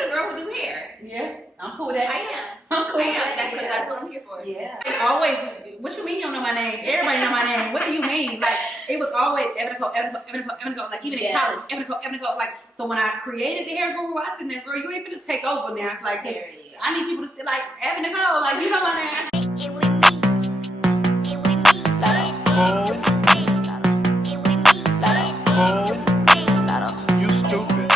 like a girl who do hair. Yeah, I'm cool with that. I am. I'm cool with that. That's what I'm here for. Yeah. It's always, what you mean you don't know my name? Everybody know my name. What do you mean? Like, it was always Evan Nicole, like even in college, Evan Nicole, like, so when I created the hair guru, I said, that girl, you ain't gonna take over now. Like, I need people to still like, Evan Nicole, like, you know my name. You stupid.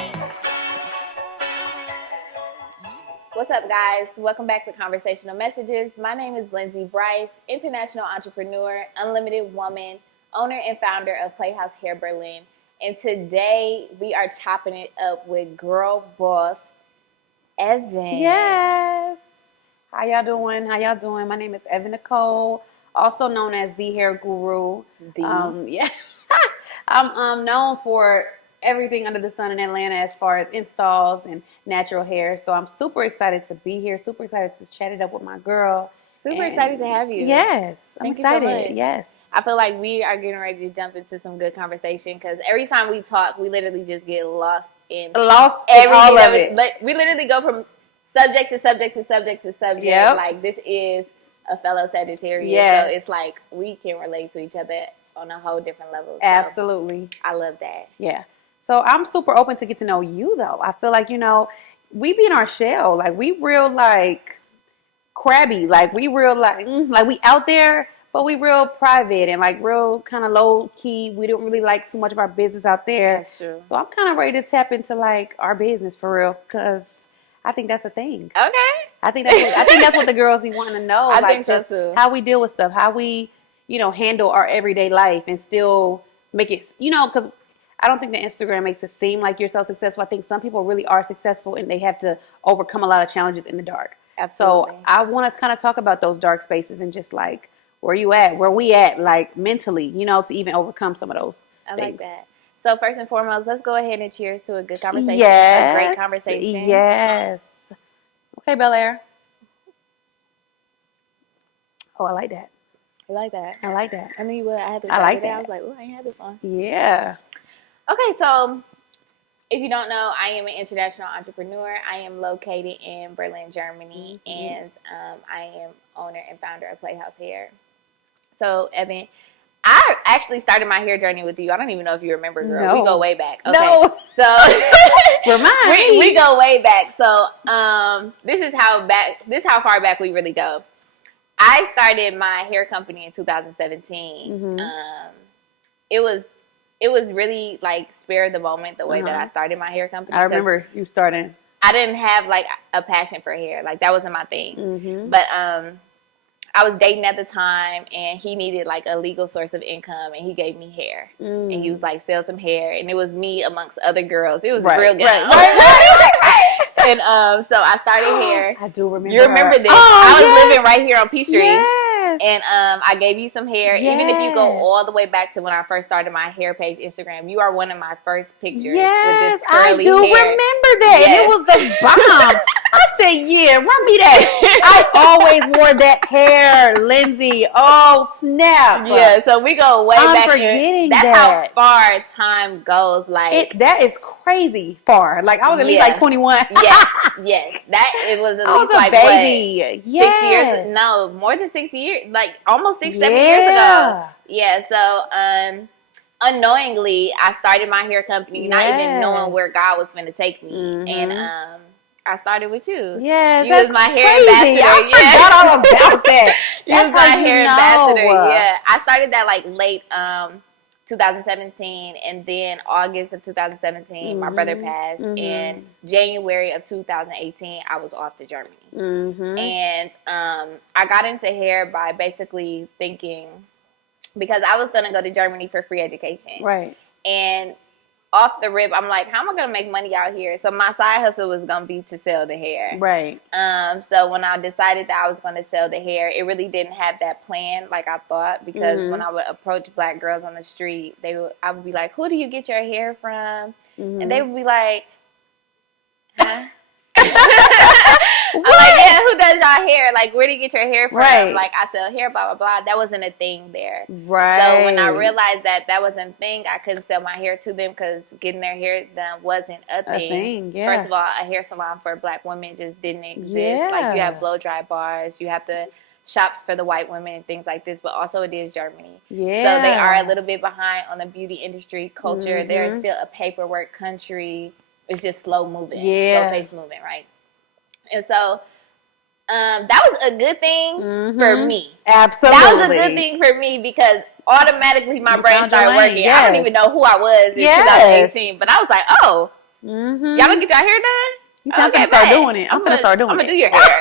What's up, guys? Welcome back to Conversational Messages. My name is Lindsay Bryce, international entrepreneur, unlimited woman, owner and founder of Playhouse Hair Berlin. And today we are chopping it up with girl boss Evan. Yes. How y'all doing? My name is Evan Nicole, also known as the Hair Guru. Yeah. I'm known for everything under the sun in Atlanta as far as installs and natural hair. So I'm super excited to be here. Super excited to chat it up with my girl. Super excited to have you. Yes. Thank I'm excited. You so much. Yes. I feel like we are getting ready to jump into some good conversation because every time we talk, we literally just get lost in all of it. We literally go from subject to subject to subject to subject. Yep. Like, this is a fellow Sagittarius. Yes. So it's like we can relate to each other on a whole different level. So Absolutely. I love that. Yeah. So I'm super open to get to know you, though. I feel like, we be in our shell. Like, we real, like, crabby. Like, we real, like we out there, but we real private and, like, real kind of low-key. We don't really like too much of our business out there. That's true. So I'm kind of ready to tap into, like, our business for real because I think that's a thing. Okay. I think that's what the girls be wanting to know. I like, think so, too. How we deal with stuff, how we, handle our everyday life and still make it, because I don't think that Instagram makes it seem like you're so successful. I think some people really are successful and they have to overcome a lot of challenges in the dark. Absolutely. So I want to kind of talk about those dark spaces and just like where we at, like mentally, to even overcome some of those things. Like that. So first and foremost, let's go ahead and cheers to a good conversation. Yes. A great conversation. Yes. Okay, Bel Air. Oh, I like that. I like that. I knew you would. I like that. I was like, oh, I ain't had this one. Yeah. Okay, so if you don't know, I am an international entrepreneur. I am located in Berlin, Germany, and I am owner and founder of Playhouse Hair. So, Evan, I actually started my hair journey with you. I don't even know if you remember, girl. No. We go way back. Okay. No. So Remind me. We go way back. So this is how far back we really go. I started my hair company in 2017. It was really like spare of the moment the way that I started my hair company. I remember you starting. I didn't have like a passion for hair. Like, that wasn't my thing. But I was dating at the time, and he needed like a legal source of income, and he gave me hair. And he was like, sell some hair. And it was me amongst other girls. It was real good. And so I started hair. I do remember. You remember this? Oh, I was living right here on Peachtree. Yes. And I gave you some hair. Yes. Even if you go all the way back to when I first started my hair page Instagram, you are one of my first pictures with this curly I do hair. remember that. Yes. It was the bomb. I said, yeah, run me that. I always wore that hair, Lindsay. Oh, snap. Yeah, so we go way back forgetting here. That's that. how far time goes. Like, That is crazy far. Like, I was at least like 21. Yes. It was at I least was a like baby. what, 6 years? No, more than 6 years. Like almost 6-7 years ago. Yeah. So unknowingly, I started my hair company, not even knowing where God was going to take me, and I started with you. Yes, you was my hair ambassador. I forgot all about that. You was my hair ambassador. Yeah, I started that like late 2017, and then August of 2017, my brother passed. And January of 2018, I was off to Germany. And I got into hair by basically thinking, because I was going to go to Germany for free education. Right. And off the rip, I'm like, how am I going to make money out here? So my side hustle was going to be to sell the hair. Right. So when I decided that I was going to sell the hair, it really didn't have that plan like I thought, because when I would approach black girls on the street, I would be like, who do you get your hair from? And they would be like, huh? I'm like, yeah, who who does y'all hair? Like, where do you get your hair from? Right. Like, I sell hair, blah, blah, blah. That wasn't a thing there. Right. So when I realized that wasn't a thing, I couldn't sell my hair to them because getting their hair done wasn't a thing. Yeah. First of all, a hair salon for black women just didn't exist. Like, you have blow dry bars, you have the shops for the white women and things like this, but also it is Germany. Yeah. So they are a little bit behind on the beauty industry culture. They're still a paperwork country. It's just slow moving, slow paced moving, right? And so that was a good thing for me. Absolutely. That was a good thing for me because automatically my brain started working. I don't even know who I was in 2018, but I was like, oh, y'all don't get y'all hair done? You said I'm going to start doing it. I'm going to start doing it. I'm going to do your hair.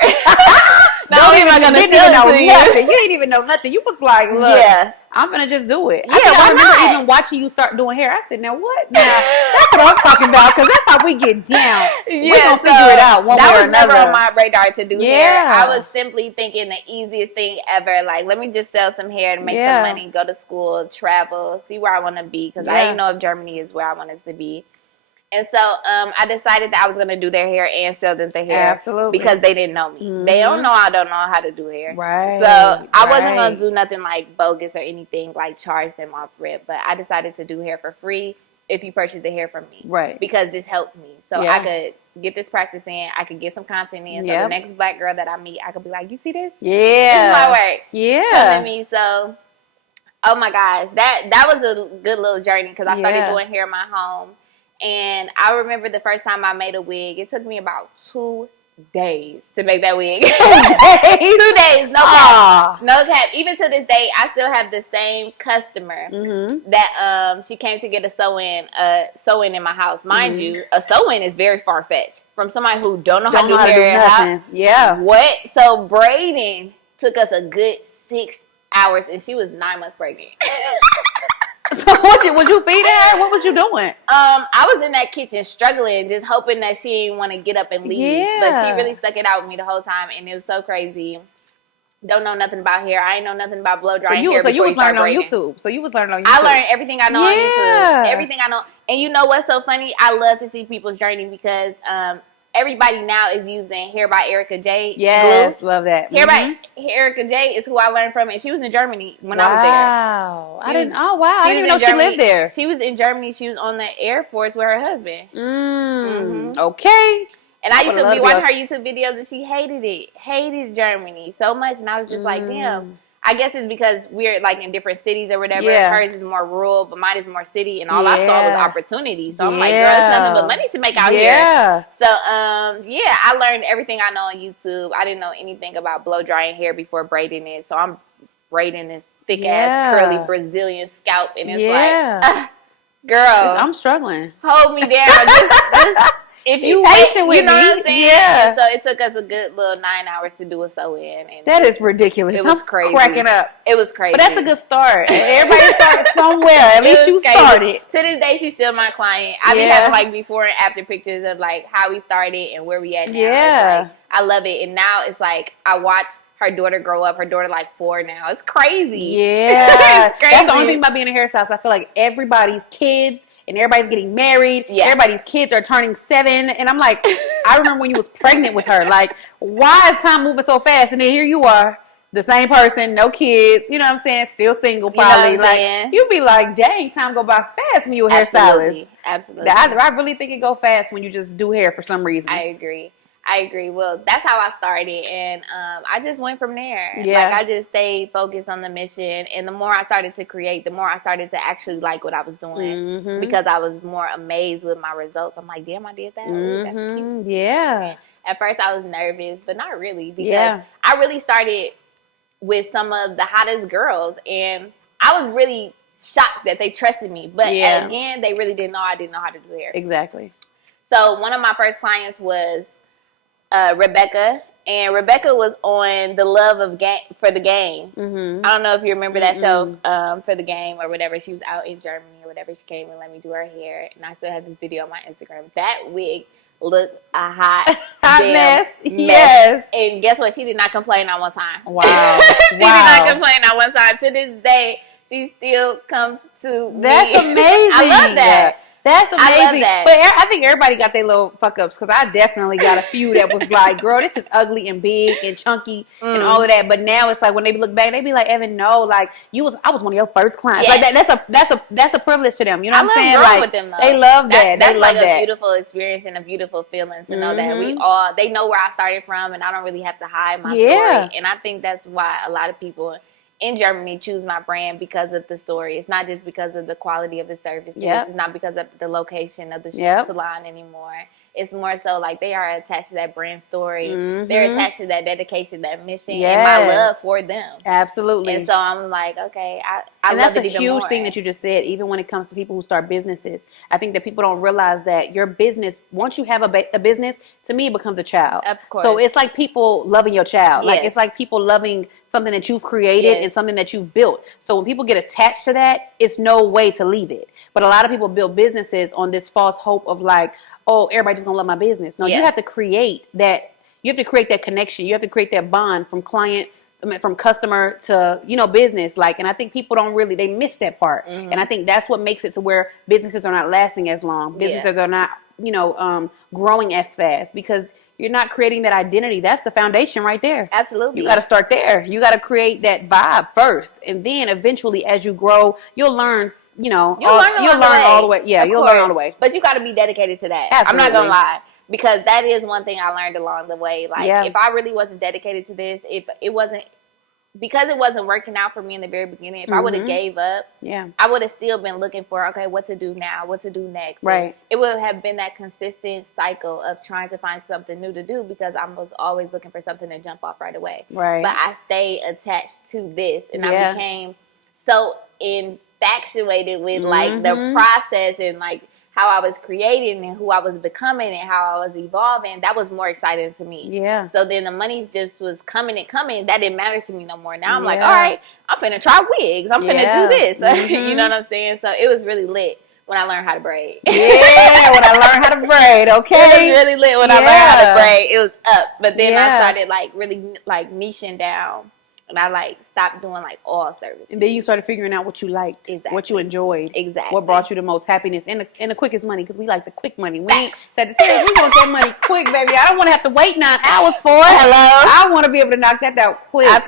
Don't even know nothing. You didn't even know nothing. You was like, look, I'm going to just do it. I remember even watching you start doing hair. I said, now what? Now, that's what I'm talking about because that's how we get down. We're going to figure it out one way or another. That was never on my radar to do hair. I was simply thinking the easiest thing ever. Like, let me just sell some hair to make some money, go to school, travel, see where I want to be because I didn't know if Germany is where I wanted to be. And so I decided that I was going to do their hair and sell them the hair. Absolutely. Because they didn't know me. They don't know I don't know how to do hair. Right. So I wasn't going to do nothing like bogus or anything like charge them off rip. But I decided to do hair for free if you purchase the hair from me. Right. Because this helped me. So I could get this practice in. I could get some content in. So the next black girl that I meet, I could be like, you see this? Yeah. This is my work. Yeah. Come at me. So, oh my gosh. That was a good little journey because I started doing hair in my home. And I remember the first time I made a wig, it took me about 2 days to make that wig. 2 days, no cap. No cap. Even to this day, I still have the same customer that she came to get a sew-in in my house. Mind you, a sew-in is very far-fetched from somebody who don't know how to do hair. Yeah. What? So braiding took us a good 6 hours, and she was 9 months pregnant. So was you feeding her? What was you doing? I was in that kitchen struggling, just hoping that she didn't want to get up and leave. Yeah. But she really stuck it out with me the whole time, and it was so crazy. Don't know nothing about hair. I ain't know nothing about blow drying hair before you start braiding. So you was learning on YouTube. I learned everything I know on YouTube. Everything I know. And you know what's so funny? I love to see people's journey because everybody now is using Hair by Erica J. Yes, glue. love that. Hair by Erica J is who I learned from, and she was in Germany when I was there. Wow. I didn't even know she lived there. She was in Germany. She was on the Air Force with her husband. Okay. And I used to be watching her YouTube videos, and she hated Germany so much, and I was just like, damn. I guess it's because we're like in different cities or whatever. Yeah. Hers is more rural, but mine is more city, and all I saw was opportunity. So I'm like, girl, it's nothing but money to make out here. So I learned everything I know on YouTube. I didn't know anything about blow drying hair before braiding it. So I'm braiding this thick ass curly Brazilian scalp, and it's like, girl, I'm struggling. Hold me down. Just if you patient with me, what I'm saying? Yeah. So it took us a good little 9 hours to do a sew-in. And that is ridiculous. It was crazy. Cracking up. It was crazy. But that's a good start. Everybody started somewhere. At least you started. To this day, she's still my client. I be having like before and after pictures of like how we started and where we at now. Yeah. Like, I love it. And now it's like I watch her daughter grow up. Her daughter like 4 now. It's crazy. Yeah. It's crazy. That's the only thing about being a hairstylist. I feel like everybody's kids and everybody's getting married. Yeah. Everybody's kids are turning 7. And I'm like, I remember when you was pregnant with her. Like, why is time moving so fast? And then here you are, the same person, no kids. You know what I'm saying? Still single, probably. You know like, you'd be like, dang, time go by fast when you're a hairstylist. Absolutely. I really think it go fast when you just do hair for some reason. I agree. Well, that's how I started, and I just went from there. Yeah. Like, I just stayed focused on the mission, and the more I started to create, the more I started to actually like what I was doing because I was more amazed with my results. I'm like, damn, I did that. Ooh, that's cute. Yeah. At first, I was nervous, but not really because I really started with some of the hottest girls, and I was really shocked that they trusted me. But again, they really didn't know I didn't know how to do hair. Exactly. So one of my first clients was Rebecca, and Rebecca was on the Love of for the Game. I don't know if you remember that show, For the Game or whatever. She was out in Germany or whatever. She came and let me do her hair, and I still have this video on my Instagram. That wig looked a hot mess. Yes. And guess what? She did not complain on one time. Wow. She did not complain on one time. To this day, she still comes to me. That's amazing. I love that. That's amazing. I love that. But I think everybody got their little fuck ups because I definitely got a few that was like, girl, this is ugly and big and chunky and all of that. But now it's like when they look back, they be like, Evan, no, like I was one of your first clients. Yes. Like that's a privilege to them. You know what I'm saying? Growing like with them, though. They love that. That's they love like that. a beautiful experience and a beautiful feeling to know that they know where I started from, and I don't really have to hide my story. And I think that's why a lot of people in Germany choose my brand because of the story. It's not just because of the quality of the services. It's not because of the location of the salon anymore. It's more so like they are attached to that brand story. They're attached to that dedication, that mission, and my love for them. Absolutely. And so I'm like, okay, I and love that's it a even huge more. thing that you just said, even when it comes to people who start businesses. I think that people don't realize that your business, once you have a business, to me, it becomes a child. Of course. So it's like people loving your child. Like it's like people loving something that you've created and something that you've built. So when people get attached to that, it's no way to leave it. But a lot of people build businesses on this false hope of like, oh, everybody's just gonna love my business. No, you have to create that. You have to create that connection. You have to create that bond from client, from customer to business. Like, and I think people don't really, they miss that part. And I think that's what makes it to where businesses are not lasting as long. Businesses are not, growing as fast because you're not creating that identity. That's the foundation right there. Absolutely. You got to start there. You got to create that vibe first, and then eventually, as you grow, you'll learn. You'll learn all the way. Yeah, you'll learn all the way. But you got to be dedicated to that. Absolutely. I'm not gonna lie, because that is one thing I learned along the way. Like, if I really wasn't dedicated to this, if it wasn't working out for me in the very beginning, if I would have gave up, I would have still been looking for, okay, what to do now, what to do next. Right. And it would have been that consistent cycle of trying to find something new to do because I was always looking for something to jump off right away. Right. But I stayed attached to this, and I became so infatuated with like the process and like how I was creating and who I was becoming and how I was evolving. That was more exciting to me. Yeah. So then the money just was coming and coming. That didn't matter to me no more. Now I'm like, all right, I'm finna try wigs. I'm finna do this. You know what I'm saying? So it was really lit when I learned how to braid. Yeah, when I learned how to braid, okay. It was really lit when I learned how to braid. It was up. But then I started like really like niching down. And I like stopped doing like all services. And then you started figuring out what you liked, what you enjoyed, what brought you the most happiness and the quickest money, because we like the quick money. We Sagittarius, we want that money quick, baby. I don't want to have to wait 9 hours for it. Hello, I want to be able to knock that out quick. I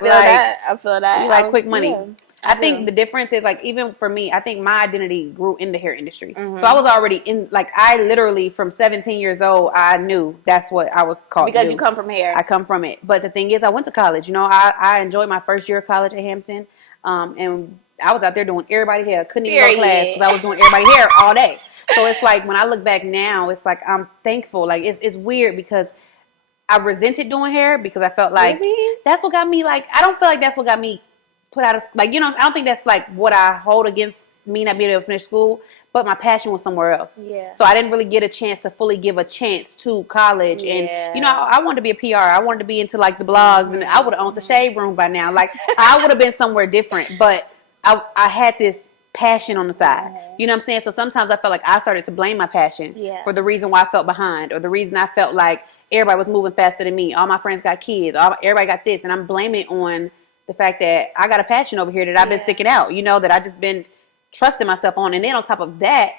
feel that. You like quick money. Yeah. I think the difference is like, even for me, I think my identity grew in the hair industry. So I was already in, like, I literally from 17 years old, I knew that's what I was called because to do. You come from hair. I come from it. But the thing is, I went to college. I enjoyed my first year of college at Hampton. And I was out there doing everybody's hair. Couldn't even go to class because I was doing everybody's hair all day. So it's like, when I look back now, it's like, I'm thankful. Like, it's weird because I resented doing hair because I felt like that's what got me, like, I don't feel like that's what got me put out of, like, I don't think that's like what I hold against me not being able to finish school, but my passion was somewhere else. Yeah. So I didn't really get a chance to fully give a chance to college. And, I wanted to be a PR. I wanted to be into like the blogs, and I would have owned the shade room by now. Like, I would have been somewhere different, but I had this passion on the side. You know what I'm saying? So sometimes I felt like I started to blame my passion for the reason why I felt behind, or the reason I felt like everybody was moving faster than me. All my friends got kids. Everybody got this. And I'm blaming it on the fact that I got a passion over here that I've been sticking out, that I just been trusting myself on. And then on top of that,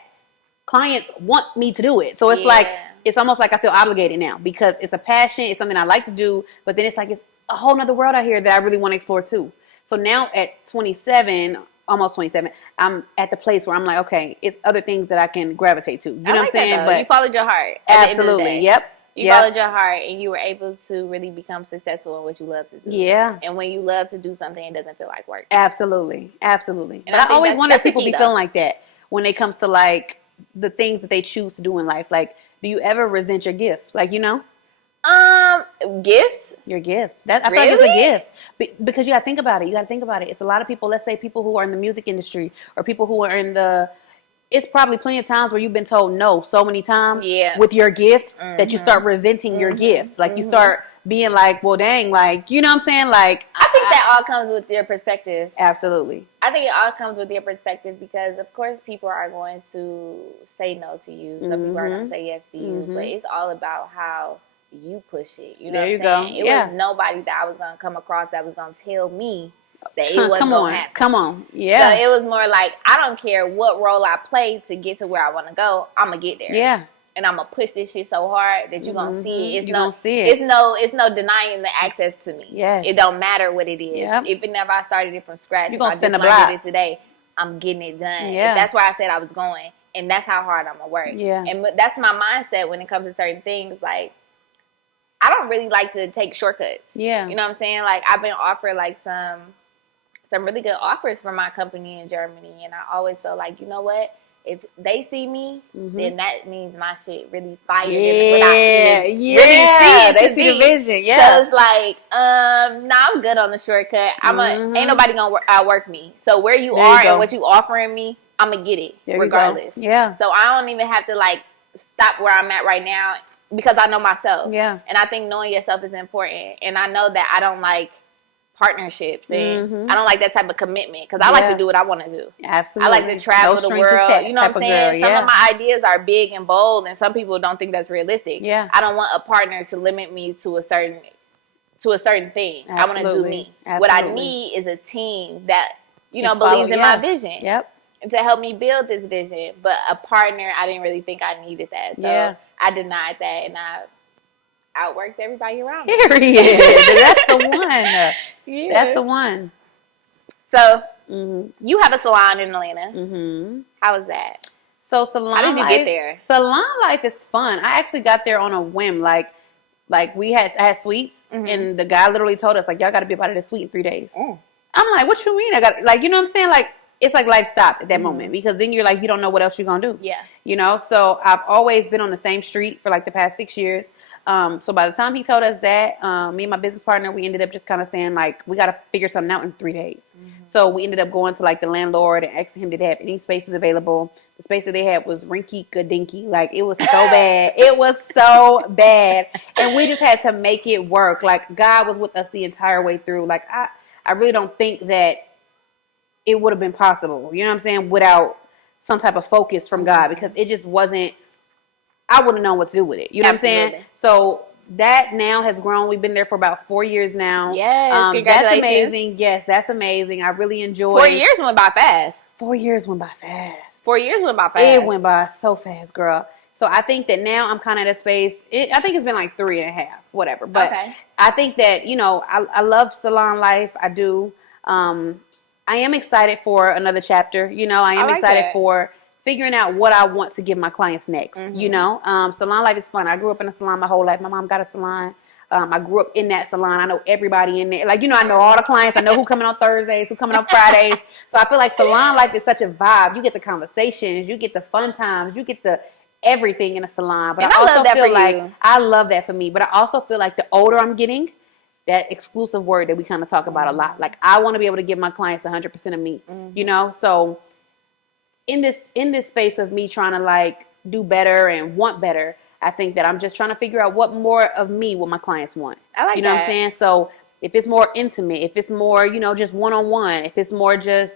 clients want me to do it. So it's like, it's almost like I feel obligated now because it's a passion. It's something I like to do, but then it's like, it's a whole nother world out here that I really want to explore too. So now at 27, almost 27, I'm at the place where I'm like, okay, it's other things that I can gravitate to. You know what I'm saying? But you followed your heart. Absolutely. Yep. You followed your heart, and you were able to really become successful in what you love to do. Yeah. And when you love to do something, it doesn't feel like work. Absolutely. Absolutely. And I always wonder if people be feeling like that when it comes to like the things that they choose to do in life. Like, do you ever resent your gift? Like, Gift? Your gift. I feel like it's a gift. Because you got to think about it. It's a lot of people, let's say people who are in the music industry or people who are in it's probably plenty of times where you've been told no so many times with your gift that you start resenting your gift. Like, you start being like, well, dang, like, you know what I'm saying? Like, I think that all comes with your perspective. Absolutely. I think it all comes with your perspective because, of course, people are going to say no to you. Some people are going to say yes to you. But it's all about how you push it. You know there what you I'm saying? Go. It was nobody that I was going to come across that was going to tell me it wasn't going to happen. Come on. Yeah. So it was more like, I don't care what role I play to get to where I want to go. I'm going to get there. Yeah. And I'm going to push this shit so hard that you're going to see it. You're going to see it. It's no denying the access to me. Yes. It don't matter what it is. Yep. Even if I started it from scratch, you're going to spend a block. block. It today, I'm getting it done. Yeah. That's where I said I was going. And that's how hard I'm going to work. Yeah. And that's my mindset when it comes to certain things. Like, I don't really like to take shortcuts. Yeah. You know what I'm saying? Like, I've been offered like some really good offers from my company in Germany, and I always felt like, you know what? If they see me, then that means my shit really fire. Yeah, really see it. They see the vision. Yeah. So it's like, I'm good on the shortcut. Ain't nobody gonna outwork me. So where you are and what you offering me, I'm gonna get it regardless. Yeah. So I don't even have to like stop where I'm at right now because I know myself. Yeah. And I think knowing yourself is important. And I know that I don't like partnerships and I don't like that type of commitment because I like to do what I want to do. Absolutely. I like to travel the world. You know what I'm saying? Some of my ideas are big and bold, and some people don't think that's realistic. Yeah. I don't want a partner to limit me to a certain thing. Absolutely. I want to do me. Absolutely. What I need is a team that believes in my vision. Yep. And to help me build this vision. But a partner, I didn't really think I needed that. So I denied that, and I outworked everybody around me. Period. That's the one. Yeah. That's the one. So you have a salon in Atlanta. How was that? So salon How did you get there? Salon life is fun. I actually got there on a whim. Like I had suites, and the guy literally told us, like, y'all got to be out of this suite in 3 days. I'm like, what you mean? I got, like, you know what I'm saying? Like, it's like life stopped at that moment because then you're like, you don't know what else you're going to do. Yeah. You know? So I've always been on the same street for like the past 6 years. So by the time he told us that, me and my business partner, we ended up just kind of saying, like, we got to figure something out in 3 days. So we ended up going to like the landlord and asking him, did they have any spaces available? The space that they had was rinky-ka-dinky. Like, it was so bad. It was so bad. And we just had to make it work. Like, God was with us the entire way through. Like, I really don't think that it would have been possible, you know what I'm saying, without some type of focus from God, because it just wasn't, I wouldn't know what to do with it. You know what I'm saying? So that now has grown. We've been there for about 4 years now. Yes, that's amazing. Yes, that's amazing. I really enjoyed. 4 years went by fast. 4 years went by fast. 4 years went by fast. It went by so fast, girl. So I think that now I'm kind of at a space, I think it's been like 3.5, whatever. But I think that, I love salon life. I do. I am excited for another chapter. I am excited for figuring out what I want to give my clients next. Salon life is fun. I grew up in a salon my whole life. My mom got a salon. I grew up in that salon. I know everybody in there. Like, I know all the clients. I know who coming on Thursdays, who coming on Fridays. So I feel like salon life is such a vibe. You get the conversations. You get the fun times. You get the everything in a salon. But I also feel like I love that for me. But I also feel like the older I'm getting, that exclusive word that we kind of talk about a lot. Like, I want to be able to give my clients 100% of me, So in this space of me trying to like do better and want better, I think that I'm just trying to figure out what more of me what my clients want. I like that. You know what I'm saying? So if it's more intimate, if it's more, just one-on-one, if it's more just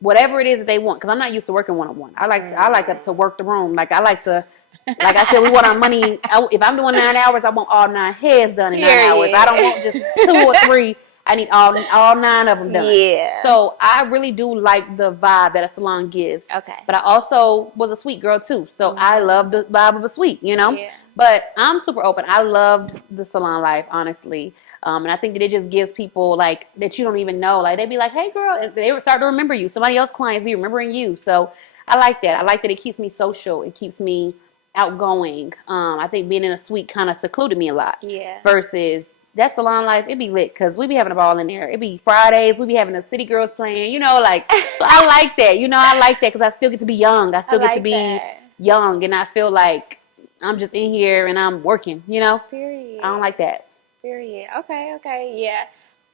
whatever it is that they want, because I'm not used to working one-on-one. I like to work the room. Like, I like to, like I said, we want our money. If I'm doing 9 hours, I want all 9 heads done in 9 hours. I don't want just 2 or 3. I need all 9 of them done. Yeah. So I really do like the vibe that a salon gives. Okay. But I also was a suite girl too. So I love the vibe of a suite, Yeah. But I'm super open. I loved the salon life, honestly. And I think that it just gives people like that you don't even know. Like, they'd be like, hey girl, and they would start to remember you. Somebody else's clients be remembering you. So I like that. I like that it keeps me social. It keeps me outgoing. I think being in a suite kind of secluded me a lot. Yeah. Versus that salon life, it be lit because we be having a ball in there. It be Fridays, we be having the city girls playing, like. So I like that. I like that because I still get to be young. I still get to be young, and I feel like I'm just in here and I'm working. Period. I don't like that. Period. Okay. Yeah.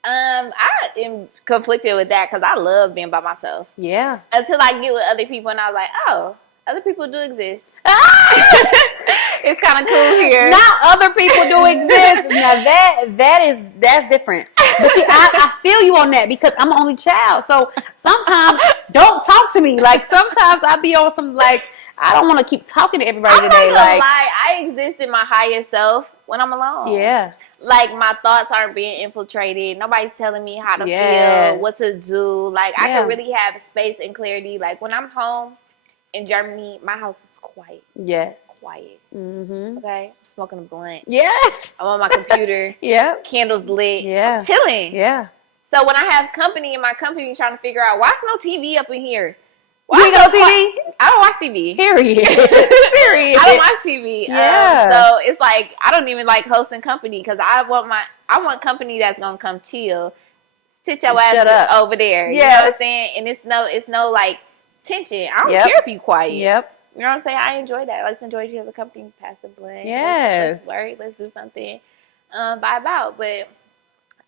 I am conflicted with that because I love being by myself. Yeah. Until I get with other people and I was like, oh, other people do exist. It's kind of cool here. Now other people do exist. Now that's different. But see, I feel you on that because I'm an only child. So sometimes don't talk to me. Like, sometimes I be on some like, I don't want to keep talking to everybody today. Like, I exist in my highest self when I'm alone. Yeah. like my thoughts aren't being infiltrated. Nobody's telling me how to feel, what to do. Like I can really have space and clarity. Like when I'm home in Germany, my house is quiet. Yes. Quiet. Mm-hmm. Okay? I'm smoking a blunt. Yes. I'm on my computer. Candles lit. I'm chilling. Yeah. So when I have company and my company trying to figure out why's no TV up in here? Why you ain't got no TV? I don't watch TV. Period. I don't watch TV. Yeah. So it's like I don't even like hosting company because I want company that's gonna come chill, sit your ass over there. You know what I'm saying? And it's no like tension. I don't care if you quiet. Yep. You know what I'm saying? I enjoy that. Let's enjoy each other's company. Pass the blend. Yes. Let's work. Let's do something. Vibe out. But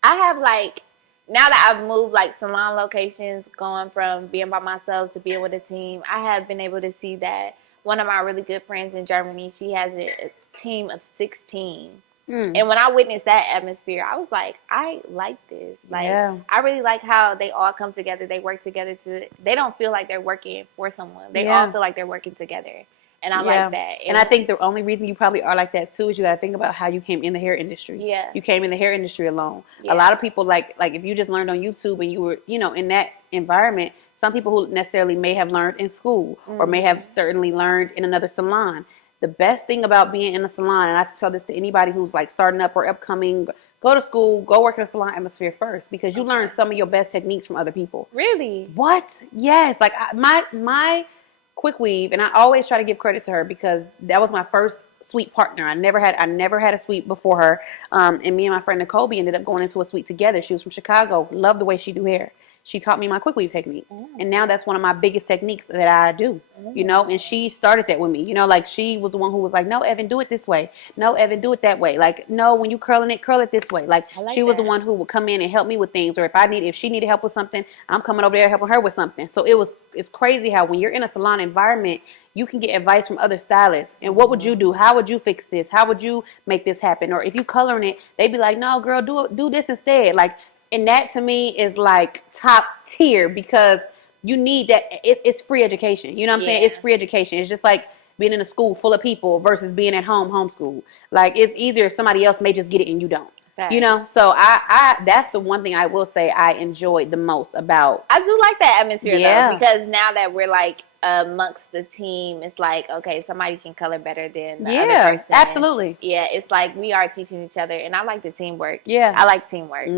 I have like. Now that I've moved like salon locations, going from being by myself to being with a team, I have been able to see that one of my really good friends in Germany, she has a team of 16. And when I witnessed that atmosphere, I was like, I like this. Like, I really like how they all come together. They work together. They don't feel like they're working for someone. They all feel like they're working together. And I like that. And I think the only reason you probably are like that too is you got to think about how you came in the hair industry. Yeah. You came in the hair industry alone. Yeah. A lot of people like if you just learned on YouTube and you were, in that environment, some people who necessarily may have learned in school or may have certainly learned in another salon. The best thing about being in a salon, and I tell this to anybody who's like starting up or upcoming, go to school, go work in a salon atmosphere first because you learn some of your best techniques from other people. Really? What? Yes. Like my quick weave, and I always try to give credit to her because that was my first suite partner. I never had a suite before her. And me and my friend Nicole ended up going into a suite together. She was from Chicago. Loved the way she do hair. She taught me my quick weave technique. And now that's one of my biggest techniques that I do, and she started that with me, like she was the one who was like, no, Evan, do it this way. No, Evan, do it that way. Like, no, when you curl it this way. Like she was the one who would come in and help me with things. Or if she needed help with something, I'm coming over there helping her with something. So it's crazy how when you're in a salon environment, you can get advice from other stylists. And what would you do? How would you fix this? How would you make this happen? Or if you coloring it, they'd be like, no, girl, do this instead. Like, and that to me is like top tier because you need that. It's free education. You know what I'm saying? It's free education. It's just like being in a school full of people versus being at homeschool. Like it's easier if somebody else may just get it and you don't. Right. So I that's the one thing I will say I enjoyed the most about. I do like that atmosphere though because now that we're like amongst the team, it's like okay, somebody can color better than the other person. Absolutely. Yeah, it's like we are teaching each other, and I like the teamwork. Yeah, I like teamwork.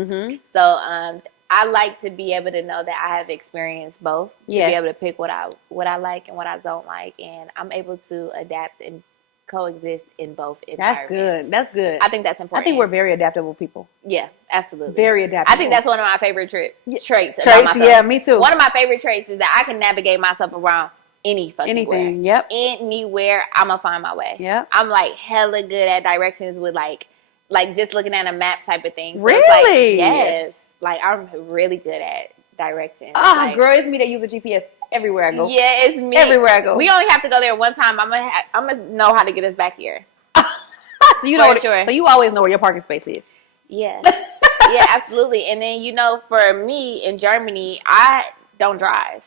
So I like to be able to know that I have experienced both to be able to pick what I like and what I don't like, and I'm able to adapt and coexist in both environments. That's good. I think that's important. I think we're very adaptable people. Yeah, absolutely. Very adaptable. I think that's one of my favorite traits about myself. Yeah, me too. One of my favorite traits is that I can navigate myself around anything. Where. Yep. Anywhere, I'm gonna find my way. Yep. I'm like hella good at directions with like just looking at a map type of thing. So really? Like, yes. Like I'm really good at directions. Oh, girl, it's me that uses GPS everywhere I go. Yeah, it's me. Everywhere I go. We only have to go there one time. I'm gonna know how to get us back here. So you know, so you always know where your parking space is. Yeah, yeah, absolutely. And then for me in Germany, I don't drive.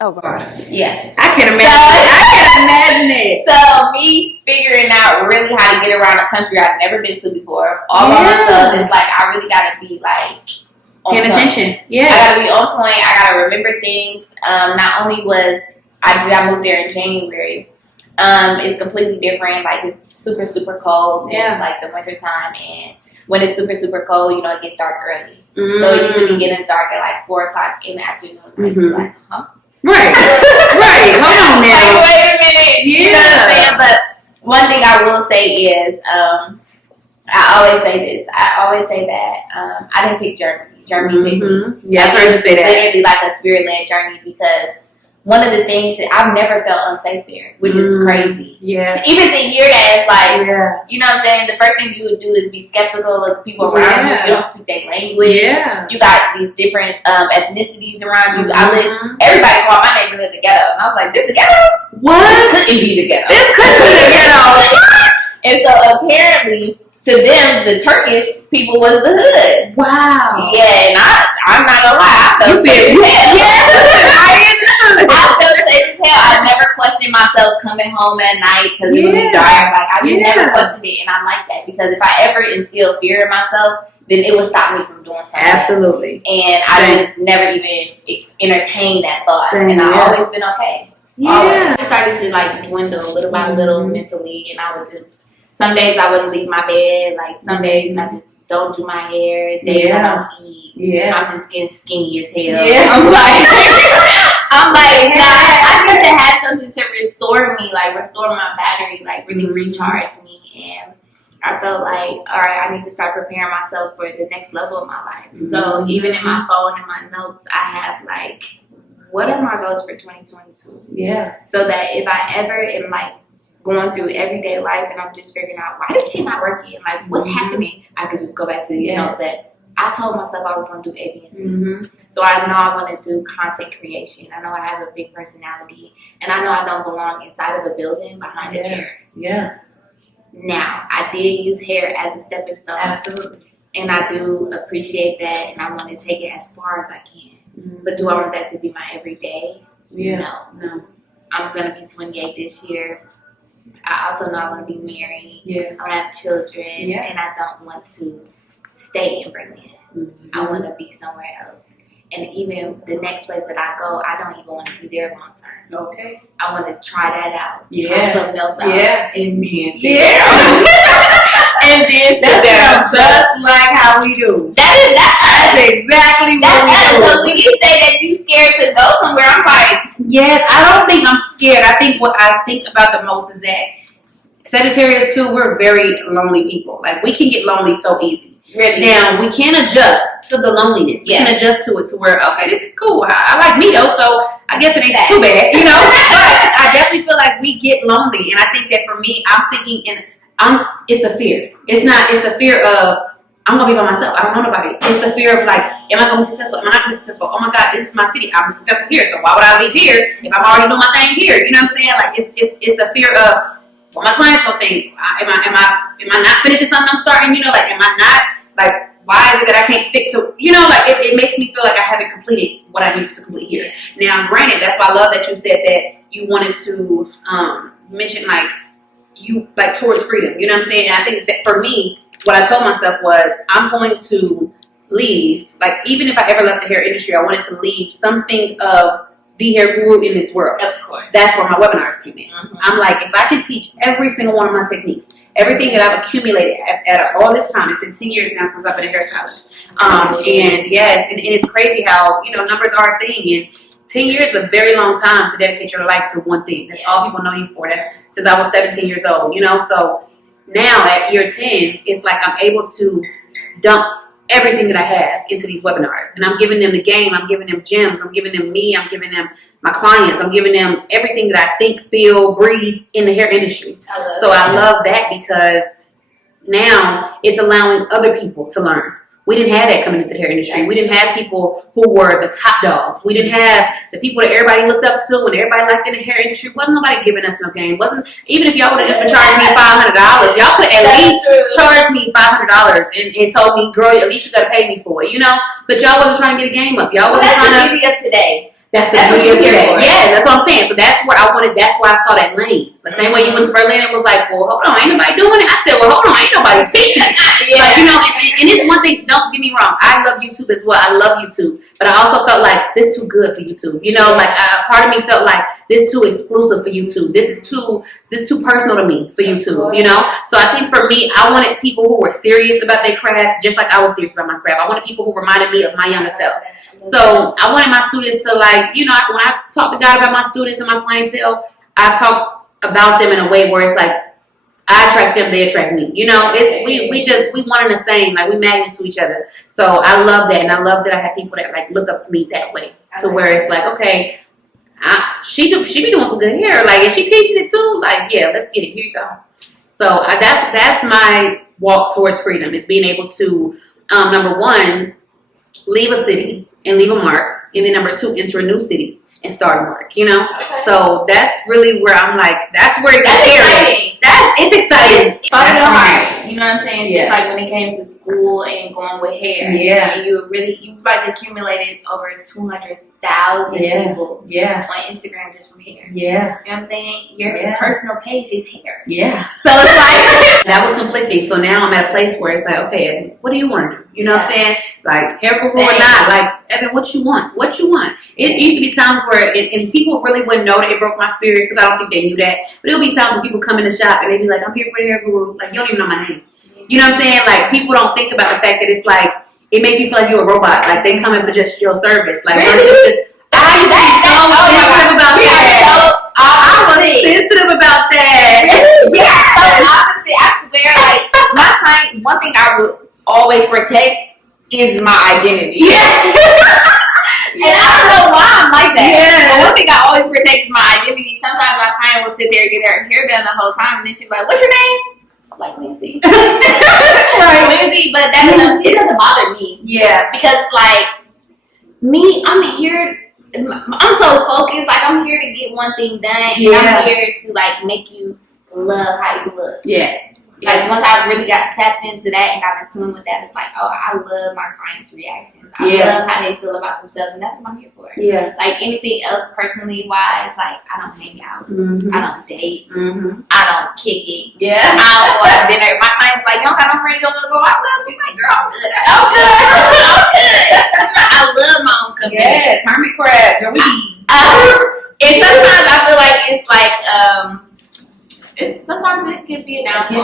Oh God. Yeah, I can imagine it. So me figuring out really how to get around a country I've never been to before, all by myself, is like I really gotta be like. Paying attention. Yeah. I gotta be on point. I gotta remember things. Not only was I moved there in January. It's completely different. Like it's super, super cold in like the winter time, and when it's super, super cold, it gets dark early. So it used to be getting dark at like 4:00 in the afternoon. I used to be like, huh? Right. Right. Hold on now. Like, wait a minute. Yeah. You know what I'm saying? But one thing I will say is, I always say this. I always say that I didn't pick Germany. Germany picked me. Yeah, I heard you say that. Literally like a spirit-led journey because one of the things that I've never felt unsafe there, which is crazy. Yeah. Even to hear that, it's like, you know what I'm saying? The first thing you would do is be skeptical of the people around you. You don't speak their language. Yeah. You got these different ethnicities around you. Everybody called my neighborhood the ghetto. And I was like, this is ghetto? What? This couldn't be the ghetto. This couldn't be the ghetto. What? And so apparently, to them, the Turkish people was the hood. Wow. Yeah, and I'm not gonna lie, I felt safe as hell. Yes, I I feel safe as hell. I never questioned myself coming home at night because it would be dark. Like I just never questioned it, and I like that because if I ever instill fear in myself, then it would stop me from doing something. Absolutely. And I just never even entertained that thought, and I've always been okay. Yeah. I started to like dwindle little by little mentally, and I would just. Some days I wouldn't leave my bed. Like some days I just don't do my hair. Days I don't eat. Yeah. I'm just getting skinny as hell. Yeah. I'm like, nah, I need to have something to restore me, like restore my battery, like really recharge me. And I felt like, all right, I need to start preparing myself for the next level of my life. So even in my phone and my notes, I have like, what are my goals for 2022? Yeah. So that if I ever am like, going through everyday life and I'm just figuring out why is she not working? Like what's happening? I could just go back to these notes that I told myself I was going to do A, B, and C. So I know I want to do content creation. I know I have a big personality, and I know I don't belong inside of a building behind a chair. Yeah. Now I did use hair as a stepping stone. Absolutely. And I do appreciate that, and I want to take it as far as I can. But do I want that to be my everyday? No. I'm going to be 28 this year. I also know I want to be married. I want to have children, and I don't want to stay in Berlin. I want to be somewhere else. And even the next place that I go, I don't even want to be there long term. Okay. I want to try that out. Try something else out. And then and then sit down. Just like how we do. That's exactly what we do. So when you say that you scared to go somewhere, I'm like, yes, I don't think I'm scared. I think what I think about the most is that Sagittarius too, we're very lonely people. Like we can get lonely so easy. Really? Now we can adjust to the loneliness. We can adjust to it to where, okay, this is cool. I like me though, so I guess it ain't too bad, you know. But I definitely feel like we get lonely, and I think that for me, I'm thinking, it's the fear. It's the fear of I'm gonna be by myself. I don't know nobody. It's the fear of like, am I gonna be successful? Am I not gonna be successful? Oh my God, this is my city. I'm successful here, so why would I leave here if I'm already doing my thing here? You know what I'm saying? Like it's the fear of what my clients gonna think. Am I not finishing something I'm starting? You know, like am I not like? Why is it that I can't stick to? You know, like it makes me feel like I haven't completed what I needed to complete here. Now, granted, that's why I love that you said that you wanted to mention like you like towards freedom. You know what I'm saying? And I think that for me, what I told myself was I'm going to leave. Like even if I ever left the hair industry, I wanted to leave something of the hair guru in this world. Of course. That's where my webinars came in. I'm like, if I can teach every single one of my techniques, everything that I've accumulated at all this time, it's been 10 years now since I've been a hairstylist. And yes, and it's crazy how, you know, numbers are a thing. And 10 years is a very long time to dedicate your life to one thing. That's all people know you for. That's since I was 17 years old, you know? So now at year 10, it's like I'm able to dump everything that I have into these webinars. And I'm giving them the game. I'm giving them gems. I'm giving them me. I'm giving them my clients. I'm giving them everything that I think, feel, breathe in the hair industry. I love that because now it's allowing other people to learn. We didn't have that coming into the hair industry. We didn't have people who were the top dogs. We didn't have the people that everybody looked up to and everybody liked in the hair industry. Wasn't nobody giving us no game. Wasn't even if y'all would have just been charging me $500, y'all could at least charge me $500 and told me, girl, at least you gotta pay me for it, you know. But y'all wasn't trying to get a game up. Y'all wasn't trying to be up today. That's the beauty of today. Yeah, that's what I'm saying. So that's where I wanted. That's why I saw that lane. The same way you went to Berlin and was like, well, hold on, ain't nobody doing it. I said, well, hold on, ain't nobody teaching it. Like, you know, and it's one thing. Don't get me wrong. I love YouTube as well. I love YouTube, but I also felt like this too good for YouTube. You know, like part of me felt like this too exclusive for YouTube. This is too personal to me for YouTube. You know, so I think for me, I wanted people who were serious about their craft, just like I was serious about my craft. I wanted people who reminded me of my younger self. So I wanted my students to like, you know, when I talk to God about my students and my clientele, I talk about them in a way where it's like, I attract them, they attract me. You know, it's we one and the same, like we magnets to each other. So I love that, and I love that I have people that like look up to me that way, to where it's like, okay, she be doing some good hair, like, is she teaching it too? Like, yeah, let's get it. Here you go. So that's my walk towards freedom. Is being able to number one, leave a city and leave a mark, and then number two, enter a new city and start a mark, you know? Okay. So that's really where I'm like, that's where it's exciting. It's exciting. Follow your heart. you know what I'm saying? Just like when it came to school and going with hair. Yeah. And you like accumulated over 200,000 people on Instagram just from hair. Yeah. You know what I'm saying? Your personal page is hair. Yeah. So it's like that was conflicting. So now I'm at a place where it's like, okay, what do you want to do? You know what I'm saying? Like hair guru or not? Like, Evan, what you want? What you want? It used to be times where and people really wouldn't know that it broke my spirit because I don't think they knew that. But it'll be times when people come in the shop and they be like, I'm here for the hair guru. Like, you don't even know my name. You know what I'm saying? Like, people don't think about the fact that it's like, it makes you feel like you're a robot. Like, they coming for just your service. Like, versus just, I used to be so sensitive about that. I was sensitive about that. Yeah. So opposite. I swear, like, my client, one thing I would always protect is my identity. Yeah. And I don't know why I'm like that. Yeah. But one thing I always protect is my identity. Sometimes my client will sit there and get her hair done the whole time, and then she'll be like, what's your name? I'm like, Lindsay. Right. Lindsay, but that it doesn't bother me. Yeah. Because, like, me, I'm here, I'm so focused. Like, I'm here to get one thing done, and I'm here to, like, make you love how you look. Yes. Like, once I really got tapped into that and got in tune with that, it's like, oh, I love my clients' reactions. I love how they feel about themselves, and that's what I'm here for. Yeah. Like, anything else personally wise, like, I don't hang out. I don't date. I don't kick it. Yeah. I don't go out to dinner. My clients are like, you don't got no friends you don't want to go out with? I'm like, girl, I'm good. I'm good. I love my own community. Yes, hermit crab. Girl, we and sometimes I feel like it's like, sometimes it could be a downfall.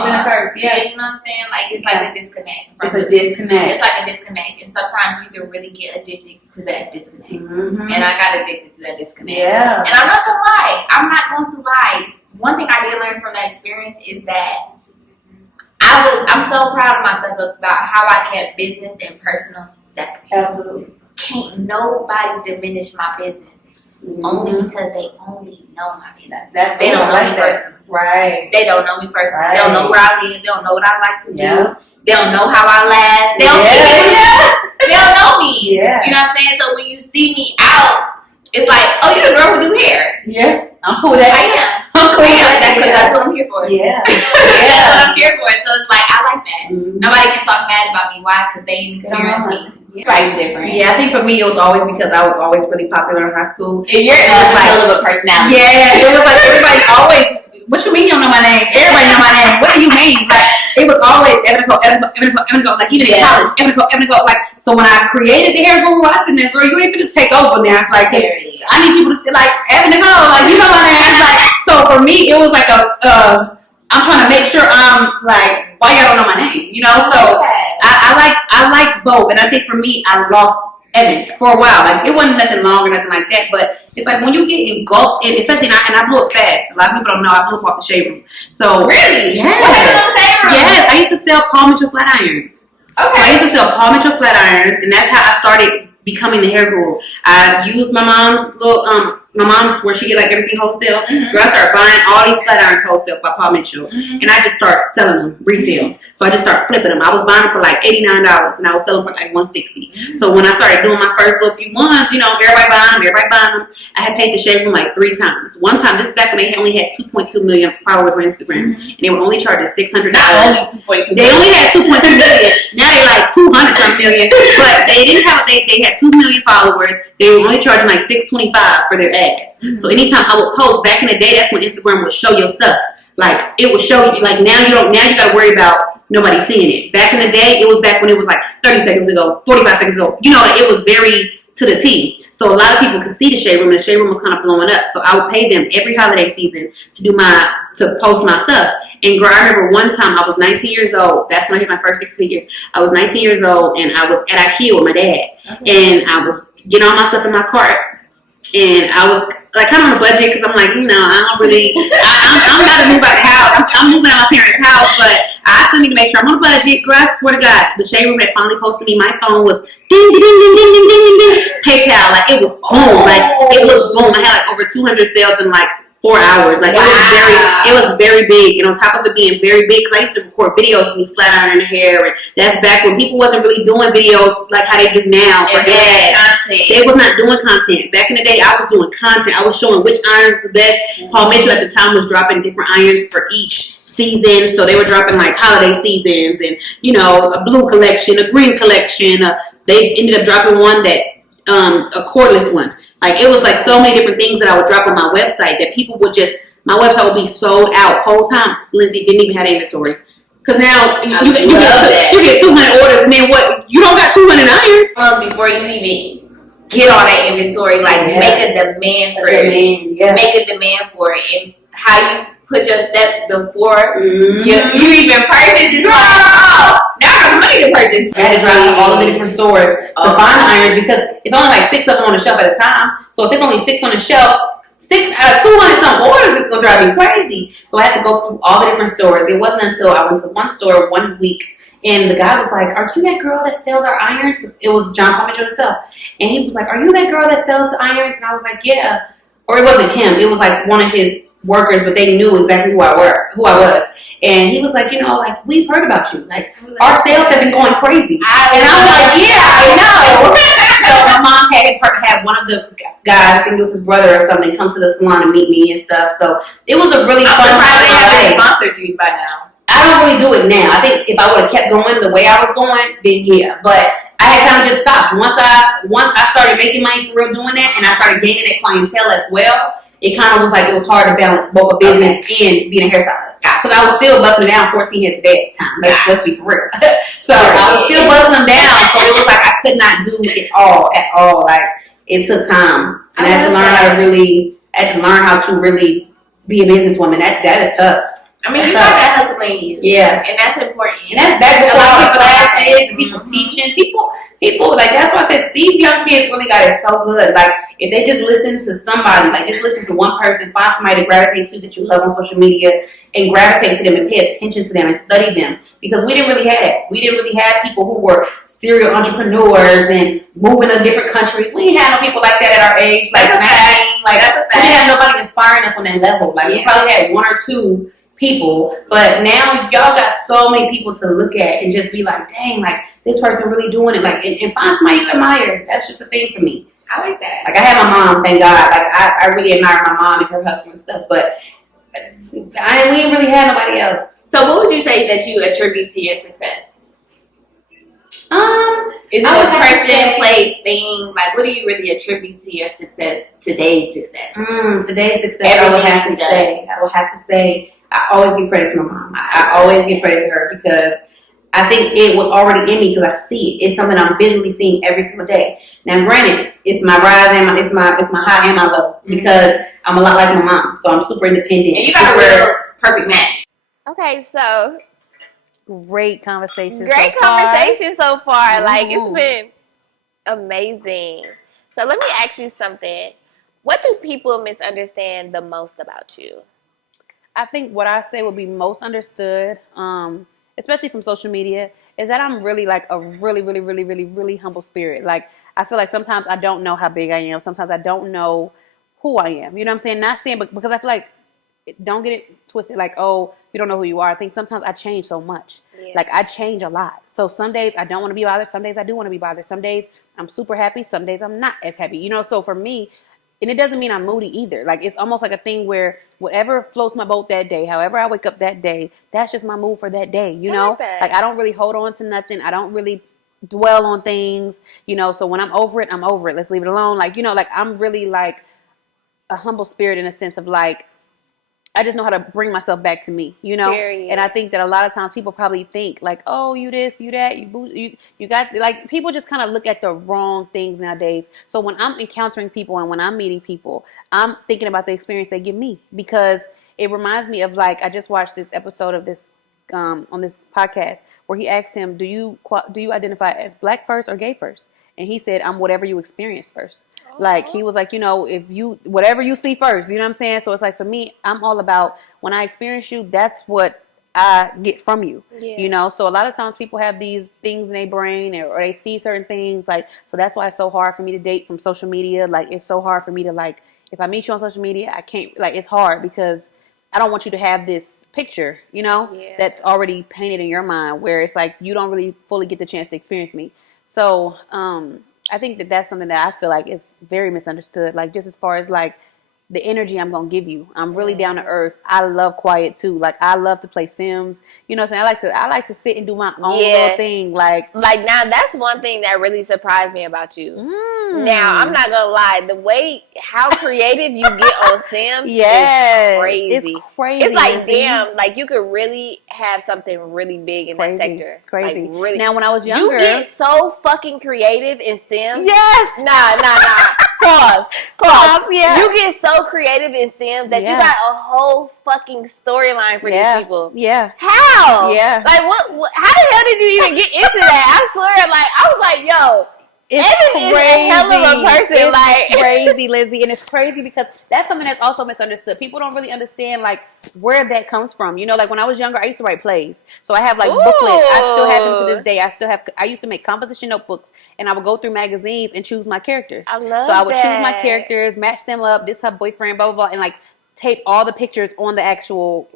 Yeah, you know what I'm saying? Like, it's like a disconnect. It's a disconnect. It's like a disconnect. And sometimes you can really get addicted to that disconnect. And I got addicted to that disconnect. Yeah. And I'm not going to lie. I'm not going to lie. One thing I did learn from that experience is that I'm so proud of myself about how I kept business and personal separate. Absolutely. Can't nobody diminish my business. Only because they only know my business. They don't know me personally. Right. They don't know me personally. Right. They don't know where I live. They don't know what I like to do. They don't know how I laugh. They don't they don't know me. Yeah. You know what I'm saying? So when you see me out, it's like, oh, you're the girl who do hair. Yeah. I'm cool with that. I am. I'm cool with that because that's what I'm here for. Yeah. That's what I'm here for. So it's like, I like that. Nobody can talk bad about me. Why? Because they didn't experience me. Right, different. Yeah, I think for me it was always because I was always really popular in high school. And you're like a little personality. Yeah, it was like everybody always. What you mean you don't know my name? Everybody know my name. What do you mean? Like it was always Evan Nicole. Like even in college, Evan Nicole. Like so when I created the hair guru, I said, "Girl, you ain't gonna take over now." Like I need people to still like Evan Nicole. Like you know my name. Like so for me it was like I'm trying to make sure I'm like, why y'all don't know my name? You know, so I like both, and I think for me, I lost Evan for a while. Like it wasn't nothing long or nothing like that, but it's like when you get engulfed in, especially and I blew up fast. A lot of people don't know I blew up off the shade room. So really, yes, what happened on the shade room? Yes, I used to sell Paul Mitchell flat irons. Okay, so I used to sell Paul Mitchell flat irons, and that's how I started becoming the hair guru. I used my mom's where she get like everything wholesale. Girl, I started buying all these flat irons wholesale by Paul Mitchell, and I just started selling them retail. So I just started flipping them. I was buying them for like $89, and I was selling for like $160. So when I started doing my first little few ones, you know, everybody buying them. I had paid the shade room like 3 times. One time, this is back when they only had 2.2 million followers on Instagram, and they were only charging $600. Not only 2.2 they only had 2.2 million. Now they like 200 some million, but they didn't have. They had 2 million followers. They were only charging like $625 for their ads. So anytime I would post, back in the day, that's when Instagram would show your stuff. Like it would show you. Like now you gotta worry about nobody seeing it. Back in the day, it was back when it was like 30 seconds ago, 45 seconds ago. You know, like it was very to the T. So a lot of people could see the shade room, and the shade room was kind of blowing up. So I would pay them every holiday season to post my stuff. And girl, I remember one time I was 19 years old. That's when I hit my first 6 figures. I was 19 years old, and I was at IKEA with my dad, and I was getting all my stuff in my cart, and I was like kind of on a budget because I'm like, you know, I don't really, I'm about to move out the house. I'm moving out of my parents' house, but I still need to make sure I'm on a budget. Girl, I swear to God, the shade room that finally posted me, my phone was ding, ding, ding, ding, ding, ding, ding, ding, PayPal. Like it was boom. Like it was boom. I had like over 200 sales in like 4 hours. Like it was very big. And on top of it being very big, because I used to record videos of me flat ironing the hair, and that's back when people wasn't really doing videos like how they do now for ads. They was not doing content. Back in the day, I was doing content. I was showing which irons was the best. Paul Mitchell at the time was dropping different irons for each seasons. So they were dropping like holiday seasons and, a blue collection, a green collection. They ended up dropping one that, a cordless one. Like, it was like so many different things that I would drop on my website that people would my website would be sold out whole time. Lindsay didn't even have inventory. Because now you get 200 orders, and then what? You don't got 200 irons. Before you even get all that inventory, like make a demand for it. Make a demand for it. And how you put your steps before you even purchase it. Now I got money to purchase. I had to drive to all of the different stores to find the irons because it's only like 6 of them on the shelf at a time. So if it's only 6 on the shelf, 6 out of 200 some orders is gonna drive me crazy. So I had to go through all the different stores. It wasn't until I went to one store one week and the guy was like, "Are you that girl that sells our irons?" Because it was John Paul Mitchell himself. And he was like, "Are you that girl that sells the irons?" And I was like, "Yeah." Or it wasn't him. It was like one of his workers, but they knew exactly who I was. And he was like, like, "We've heard about you. Like, our sales have been going crazy." And I was like, "Yeah, I know." So my mom had one of the guys, I think it was his brother or something, come to the salon and meet me and stuff. So it was a really fun time. They have sponsored you by now. I don't really do it now. I think if I would have kept going the way I was going, then yeah. But I had kind of just stopped. Once I started making money for real doing that, and I started gaining that clientele as well, it kind of was like it was hard to balance both a business and being a hairstylist. Because I was still busting down 14 heads a day at the time. Let's be for real. So I was still busting them down. So it was like I could not do it all at all. Like, it took time. And I had to learn how to really be a businesswoman. That is tough. I mean, you got that hustle in you. Yeah. And that's important. And that's back before all the classes and people teaching. People, like, that's why I said these young kids really got it so good. Like, if they just listen to somebody, like, just listen to one person, find somebody to gravitate to that you love on social media and gravitate to them and pay attention to them and study them. Because we didn't really have that. We didn't really have people who were serial entrepreneurs and moving to different countries. We didn't have no people like that at our age. Like, we didn't have nobody inspiring us on that level. Like, we probably had 1 or 2 people, but now y'all got so many people to look at and just be like, dang, like, this person really doing it, like, and find somebody you admire. That's just a thing for me. I like that. Like, I have my mom, thank God. Like, I really admire my mom and her hustle and stuff, but we ain't really had nobody else. So what would you say that you attribute to your success? Is it a person, place, thing? Like, what do you really attribute to your success, today's success? Today's success, I would have to say, I always give credit to my mom. I always give credit to her because I think it was already in me because I see it. It's something I'm visually seeing every single day. Now, granted, it's my rise and it's my high and my low because I'm a lot like my mom, so I'm super independent. And you got a real perfect match. Okay, so great conversation. So far. Like, it's been amazing. So let me ask you something. What do people misunderstand the most about you? I think what I say would be most understood, especially from social media, is that I'm really like a really, really, really, really, really humble spirit. Like, I feel like sometimes I don't know how big I am. Sometimes I don't know who I am. You know what I'm saying? Not saying, but because I feel like, don't get it twisted. Like, oh, you don't know who you are. I think sometimes I change so much. Yeah. Like, I change a lot. So some days I don't want to be bothered. Some days I do want to be bothered. Some days I'm super happy. Some days I'm not as happy. So for me, and it doesn't mean I'm moody either. Like, it's almost like a thing where whatever floats my boat that day, however I wake up that day, that's just my mood for that day, you know? Like, I don't really hold on to nothing. I don't really dwell on things, so when I'm over it, I'm over it. Let's leave it alone. Like, like, I'm really like a humble spirit in a sense of like, I just know how to bring myself back to me, Period. And I think that a lot of times people probably think like, oh, you this, you that, you got, like, people just kind of look at the wrong things nowadays. So when I'm encountering people and when I'm meeting people, I'm thinking about the experience they give me because it reminds me of, like, I just watched this episode of this on this podcast where he asked him, do you identify as black first or gay first? And he said, I'm whatever you experience first. Like, he was like, if you, whatever you see first, you know what I'm saying? So it's like, for me, I'm all about when I experience you, that's what I get from you, So a lot of times people have these things in their brain or they see certain things. Like, so that's why it's so hard for me to date from social media. Like, it's so hard for me to, like, if I meet you on social media, I can't, like, it's hard because I don't want you to have this picture, that's already painted in your mind where it's like, you don't really fully get the chance to experience me. So, I think that that's something that I feel like is very misunderstood. Like, just as far as like the energy I'm gonna give you. I'm really down to earth. I love quiet too. Like I love to play Sims. You know what I'm saying? I like to sit and do my own little thing. Like now that's one thing that really surprised me about you. Now I'm not gonna lie, the way how creative you get on Sims is crazy. It's crazy. It's like damn, like you could really have something really big in that sector. Crazy. Like, really. Now when I was younger, you get so fucking creative in Sims. Yes. Nah. Pause. Yeah. You get so creative in Sims that you got a whole fucking storyline for these people. Yeah. How? Yeah. Like what? How the hell did you even get into that? I swear, like I was like, yo. It's Evan is a hell of a person. It's like crazy, Lizzie, and it's crazy because that's something that's also misunderstood. People don't really understand like where that comes from. You know, like when I was younger, I used to write plays, so I have like booklets. I still have them to this day. I used to make composition notebooks, and I would go through magazines and choose my characters. I love So I would that. choose my characters, match them up. This her boyfriend, blah blah blah, and like tape all the pictures on the actual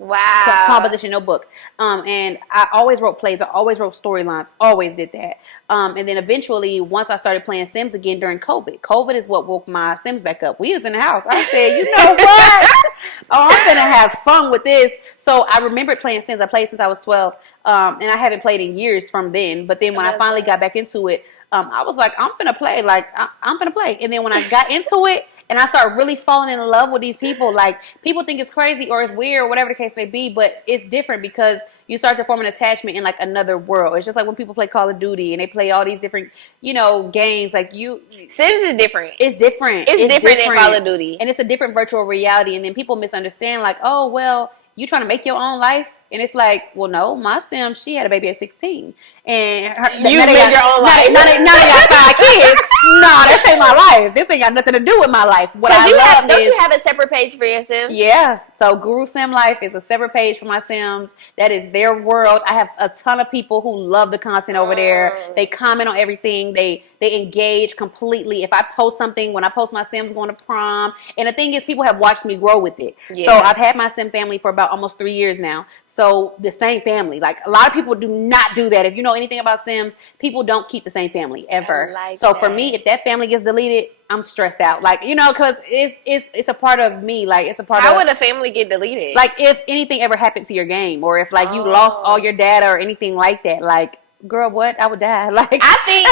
composition notebook. And I always wrote plays. I always wrote storylines. Always did that. And then eventually, once I started playing Sims again during COVID is what woke my Sims back up. We was in the house. I said, you know what? I'm going to have fun with this. So I remembered playing Sims. I played since I was 12. And I haven't played in years from then. But then when I finally got back into it, I was like, I'm going to play. Like, I'm going to play. And then when I got into it, and I started really falling in love with these people. Like, people think it's crazy or it's weird or whatever the case may be, but it's different because you start to form an attachment in, like, another world. It's just like when people play Call of Duty and they play all these different, you know, games. Like, Sims is different. It's different. It's different than Call of Duty. And it's a different virtual reality. And then people misunderstand, like, oh, well, you trying to make your own life? And it's like, well, no, my Sim, she had a baby at 16. And you made your own life. Now they got 5 kids. No, this ain't my life. This ain't got nothing to do with my life. What I love don't you have a separate page for your Sims? Yeah. So Guru Sim Life is a separate page for my Sims. That is their world. I have a ton of people who love the content over there. They comment on everything. They engage completely. If I post something, when I post my Sims going to prom, and the thing is, people have watched me grow with it. Yeah. So I've had my Sim family for about almost 3 years now. So the same family. Like, a lot of people do not do that. If you know anything about Sims, people don't keep the same family ever. For me, if that family gets deleted, I'm stressed out. Like, you know, because it's a part of me. Like, it's a part of... How would a family get deleted? Like, if anything ever happened to your game, or if, like, you lost all your data or anything like that, like, girl, what? I would die. Like, I think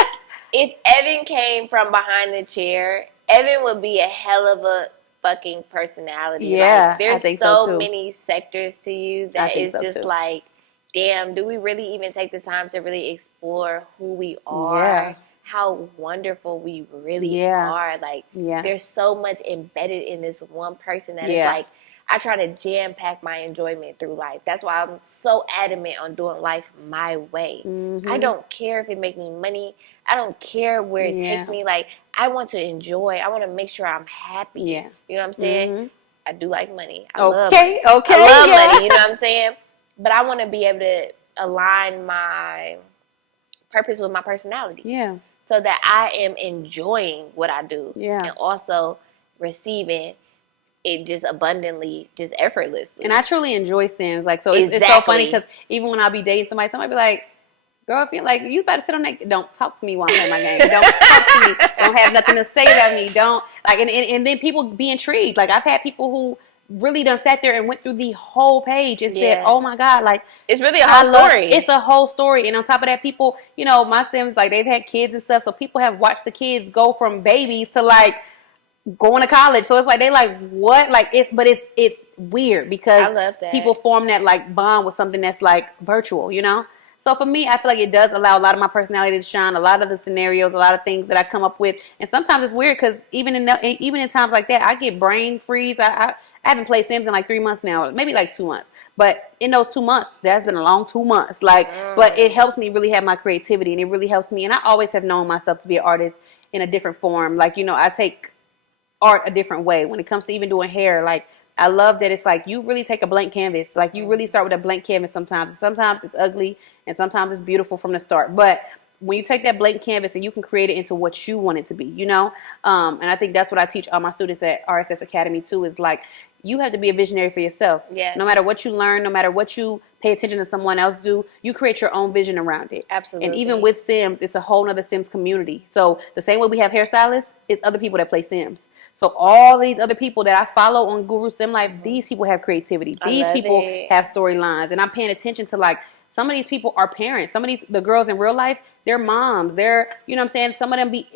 if Evan came from behind the chair, Evan would be a hell of a fucking personality. Yeah, like, there's I think so many sectors to you that is just too. like, damn, do we really even take the time to really explore who we are? How wonderful we really are. Like, there's so much embedded in this one person that is like, I try to jam pack my enjoyment through life. That's why I'm so adamant on doing life my way. I don't care if it makes me money. I don't care where it takes me. Like, I want to enjoy. I want to make sure I'm happy. Yeah. You know what I'm saying? I do like money. I love money. I love money. You know what I'm saying? But I want to be able to align my purpose with my personality. Yeah. So that I am enjoying what I do. Yeah. And also receiving it just abundantly, just effortlessly. And I truly enjoy Sims. Like, so it's so funny because even when I'll be dating somebody be like, girl, I feel like you about to sit on that. Don't talk to me while I'm playing my game. Don't talk to me. Don't have nothing to say about me. Don't, like, and then people be intrigued. Like, I've had people who really done sat there and went through the whole page and said, oh my God, like, it's really a whole story. It's a whole story. And on top of that, people, you know, my Sims, like, they've had kids and stuff. So people have watched the kids go from babies to, like, going to college. So it's like, they like, what? Like, it's weird because I love that. People form that, like, bond with something that's, like, virtual, you know? So for me, I feel like it does allow a lot of my personality to shine, a lot of the scenarios, a lot of things that I come up with. And sometimes it's weird because even in times like that, I get brain freeze. I haven't played Sims in like 3 months now, maybe like 2 months. But in those 2 months, that's been a long 2 months. Like, but it helps me really have my creativity, and it really helps me. And I always have known myself to be an artist in a different form. Like, you know, I take art a different way when it comes to even doing hair. Like, I love that it's like you really take a blank canvas. Like, you really start with a blank canvas sometimes. Sometimes it's ugly and sometimes it's beautiful from the start. But when you take that blank canvas and you can create it into what you want it to be, you know? And I think that's what I teach all my students at RSS Academy too, is like, you have to be a visionary for yourself. Yes. No matter what you learn, no matter what you pay attention to someone else do, you create your own vision around it. Absolutely. And even with Sims, it's a whole nother Sims community. So the same way we have hairstylists, it's other people that play Sims. So all these other people that I follow on Guru Sim Life, these people have creativity. These people have storylines. And I'm paying attention to, like, some of these people are parents. Some of the girls in real life, they're moms. They're, you know what I'm saying? Some of them be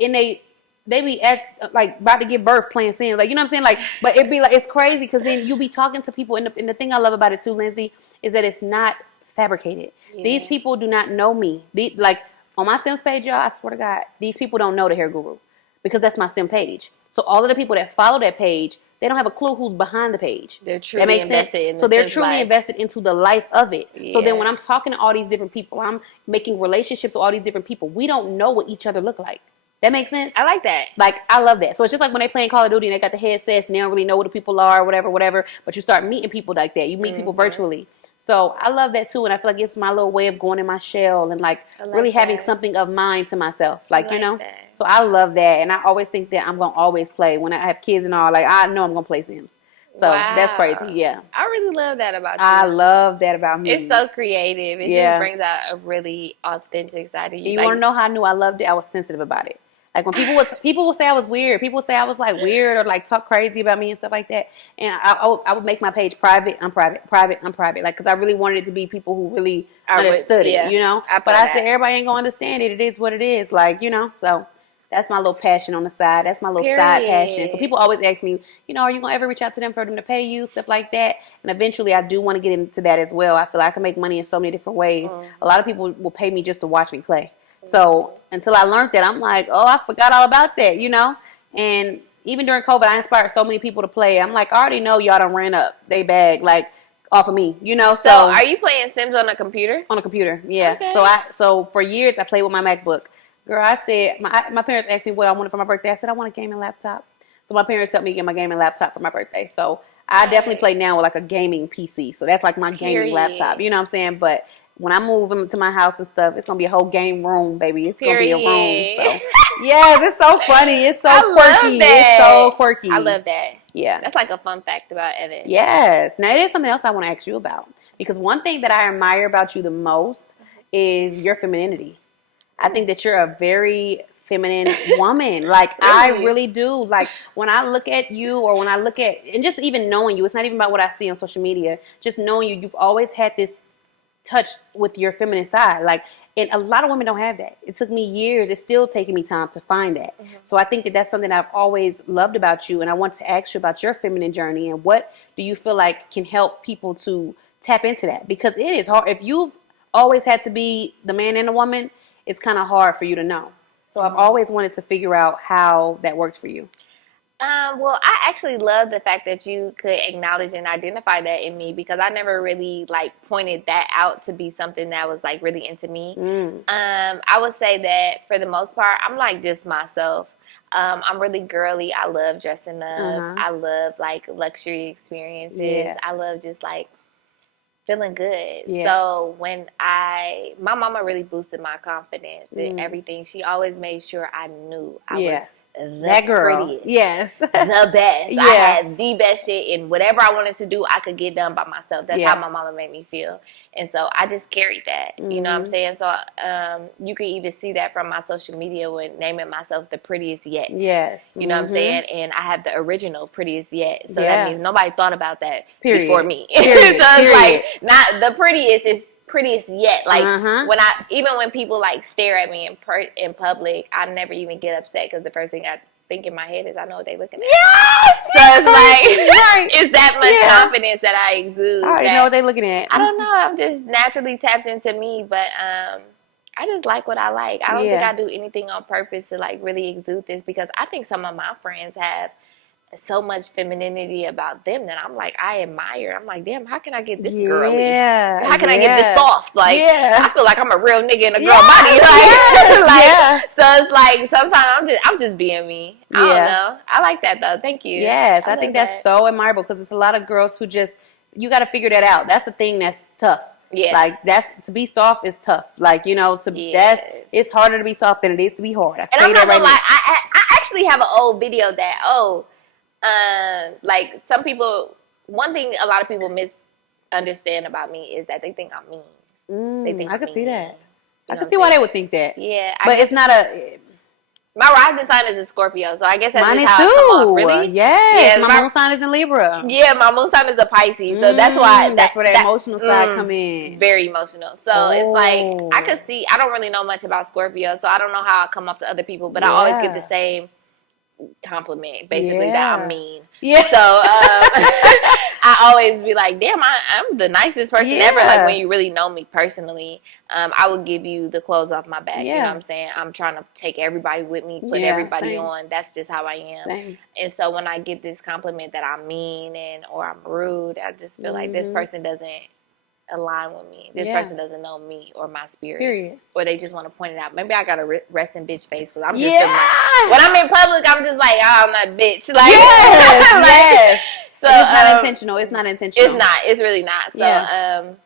they be about to give birth playing Sims. Like, you know what I'm saying? Like, but it'd be like, it's crazy because then you be talking to people. And the thing I love about it too, Lindsay, is that it's not fabricated. Yeah. These people do not know me. Like, on my Sims page, y'all, I swear to God, these people don't know the Hair Guru because that's my Sim page. So all of the people that follow that page, they don't have a clue who's behind the page. They're truly invested in the So they're truly invested into the life of it. Yeah. So then when I'm talking to all these different people, I'm making relationships with all these different people. We don't know what each other look like. That makes sense? I like that. Like, I love that. So it's just like when they playing Call of Duty and they got the headsets and they don't really know what the people are, whatever. But you start meeting people like that. You meet people virtually. So I love that too. And I feel like it's my little way of going in my shell and like really having something of mine to myself. Like, you know? That. So I love that. And I always think that I'm going to always play. When I have kids and all, like, I know I'm going to play Sims. So that's crazy. Yeah. I really love that about you. I love that about me. It's so creative. It just brings out a really authentic side of you. You want to know how I knew I loved it? I was sensitive about it. Like, when people would say I was weird, people would say I was like weird or like talk crazy about me and stuff like that. And I would make my page private, unprivate, private, unprivate. Like, because I really wanted it to be people who really understood it, you know. But I said everybody ain't gonna understand it. It is what it is, like, you know. So that's my little passion on the side. That's my little side passion. So people always ask me, you know, are you gonna ever reach out to them for them to pay you, stuff like that? And eventually, I do want to get into that as well. I feel like I can make money in so many different ways. A lot of people will pay me just to watch me play. So until I learned that, I'm like, oh, I forgot all about that, you know? And even during COVID, I inspired so many people to play. I'm like, I already know y'all done ran up they bag, like, off of me, you know? So are you playing Sims on a computer? On a computer, yeah. Okay. So for years, I played with my MacBook. Girl, I said, my parents asked me what I wanted for my birthday. I said, I want a gaming laptop. So my parents helped me get my gaming laptop for my birthday. So I definitely play now with, like, a gaming PC. So that's, like, my gaming laptop. You know what I'm saying? But when I move into my house and stuff, it's going to be a whole game room, baby. It's going to be a room. So, yes, it's so funny. It's so quirky. It's so quirky. I love that. Yeah. That's like a fun fact about Evan. Yes. Now, it is something else I want to ask you about. Because one thing that I admire about you the most is your femininity. I think that you're a very feminine woman. Like, really? I really do. Like, when I look at you or when I look at, and just even knowing you, it's not even about what I see on social media. Just knowing you, you've always had this touch with your feminine side, like, and a lot of women don't have that. It took me years. It's still taking me time to find that. So I think that that's something I've always loved about you, and I want to ask you about your feminine journey and what do you feel like can help people to tap into that, because it is hard. If you've always had to be the man and the woman, it's kind of hard for you to know. So I've always wanted to figure out how that worked for you. Well, I actually love the fact that you could acknowledge and identify that in me, because I never really, like, pointed that out to be something that was, like, really into me. I would say that for the most part, I'm, like, just myself. I'm really girly. I love dressing up. I love, like, luxury experiences. I love just, like, feeling good. So when my mama really boosted my confidence and everything. She always made sure I knew I was that girl, prettiest, the best. I had the best shit, and whatever I wanted to do, I could get done by myself. That's how my mama made me feel, and so I just carried that. You know what I'm saying? So you can even see that from my social media when naming myself the prettiest yet. You know what I'm saying? And I have the original prettiest yet, so that means nobody thought about that before me. So it's like not the prettiest, is prettiest yet. Like when people like stare at me in public, I never even get upset, because the first thing I think in my head is I know what they looking at. So it's like it's that much confidence that I exude. I already know what they looking at. I don't know. I'm just naturally tapped into me, but I just like what I like. I don't think I do anything on purpose to, like, really exude this, because I think some of my friends have so much femininity about them that I'm like, I admire. I'm like, damn, how can I get this girly? How can I get this soft? Like, I feel like I'm a real nigga in a girl body. So it's like sometimes I'm just being me. I don't know. I like that though. Thank you. Yes, I think that's so admirable, because it's a lot of girls who just, you got to figure that out. That's the thing that's tough. Like, to be soft is tough. Like, you know, it's harder to be soft than it is to be hard. And I'm not gonna lie, I actually have an old video that like, some people, one thing a lot of people misunderstand about me is that they think I'm mean. They think I can see that. I can see why they would think that. Yeah. But it's not My rising sign is a Scorpio, so I guess that's Mine just is how it come off. Really? Yes. Yeah, my moon sign is in Libra. Yeah, my moon sign is a Pisces, so that's why that's where that emotional side come in. Very emotional. So it's like I could see. I don't really know much about Scorpio, so I don't know how I come off to other people, but I always get the same compliment, basically, that I'm mean. Yeah. So I always be like, damn, I'm the nicest person ever. Like when you really know me personally, I will give you the clothes off my back. You know what I'm saying? I'm trying to take everybody with me, put everybody on. That's just how I am. Same. And so when I get this compliment that I'm mean or I'm rude, I just feel like this person doesn't align with me. This person doesn't know me or my spirit. Period. Or they just want to point it out. Maybe I got a resting bitch face because I'm just like, when I'm in public, I'm just like, oh, I'm not bitch. Like, yes. So it's not intentional. It's not intentional. It's not. It's really not. So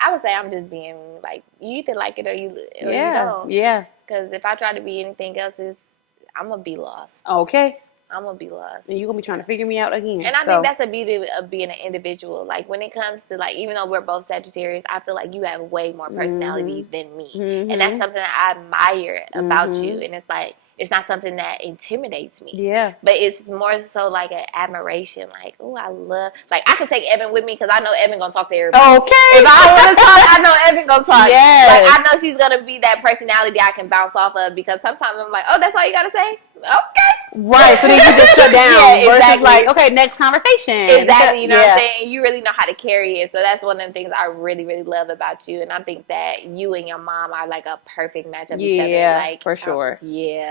I would say I'm just being like, you either like it or you don't. Yeah. Because if I try to be anything else, I'm gonna be lost. Okay. I'm gonna be lost. And you're gonna be trying to figure me out again. And I think that's the beauty of being an individual. Like when it comes to like, even though we're both Sagittarius, I feel like you have way more personality than me. And that's something that I admire about you. And it's like, it's not something that intimidates me. Yeah. But it's more so like an admiration. Like, oh, I love, like I could take Evan with me because I know Evan gonna talk to everybody. Okay. If I want to talk, I know Evan gonna talk. Yeah. Like I know she's gonna be that personality I can bounce off of because sometimes I'm like, oh, that's all you gotta say? Okay. Right. So then you just shut down. Yeah, exactly. Like, okay, next conversation. Exactly. You know what I'm saying? And you really know how to carry it. So that's one of the things I really, really love about you. And I think that you and your mom are like a perfect match of each other. Like, for sure.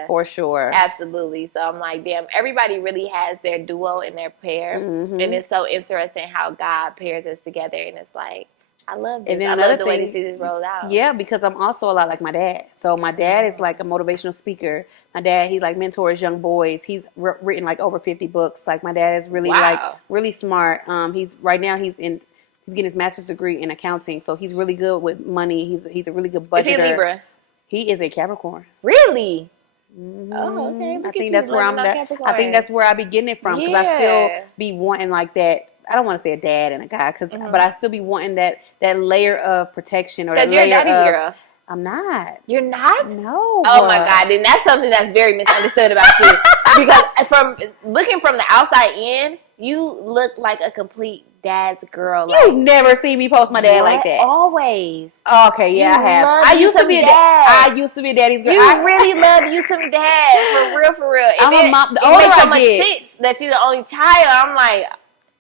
For sure. Absolutely. So I'm like, damn, everybody really has their duo and their pair. And it's so interesting how God pairs us together. And it's like, I love this. I love the way to see this roll out. Yeah, because I'm also a lot like my dad. So my dad is like a motivational speaker. My dad, he like mentors young boys. He's written like over 50 books. Like my dad is really like really smart. He's getting his master's degree in accounting. So he's really good with money. He's a really good budgeter. Is he Libra? He is a Capricorn. Really? Oh, okay. I think that's where I think that's where I be getting it from because I still be wanting like that. I don't want to say a dad and a guy, but I still be wanting that layer of protection or that layer you're a daddy girl. I'm not. You're not? No. Oh my God! Then that's something that's very misunderstood about you. Because from looking from the outside in, you look like a complete dad's girl. You've never seen me post my dad like that. Always. Oh, okay, yeah, I have. I used to be a dad. I used to be a daddy's girl. You really love you some dad, for real, for real. And I'm a mom. The older I get, sense that you're the only child. I'm like,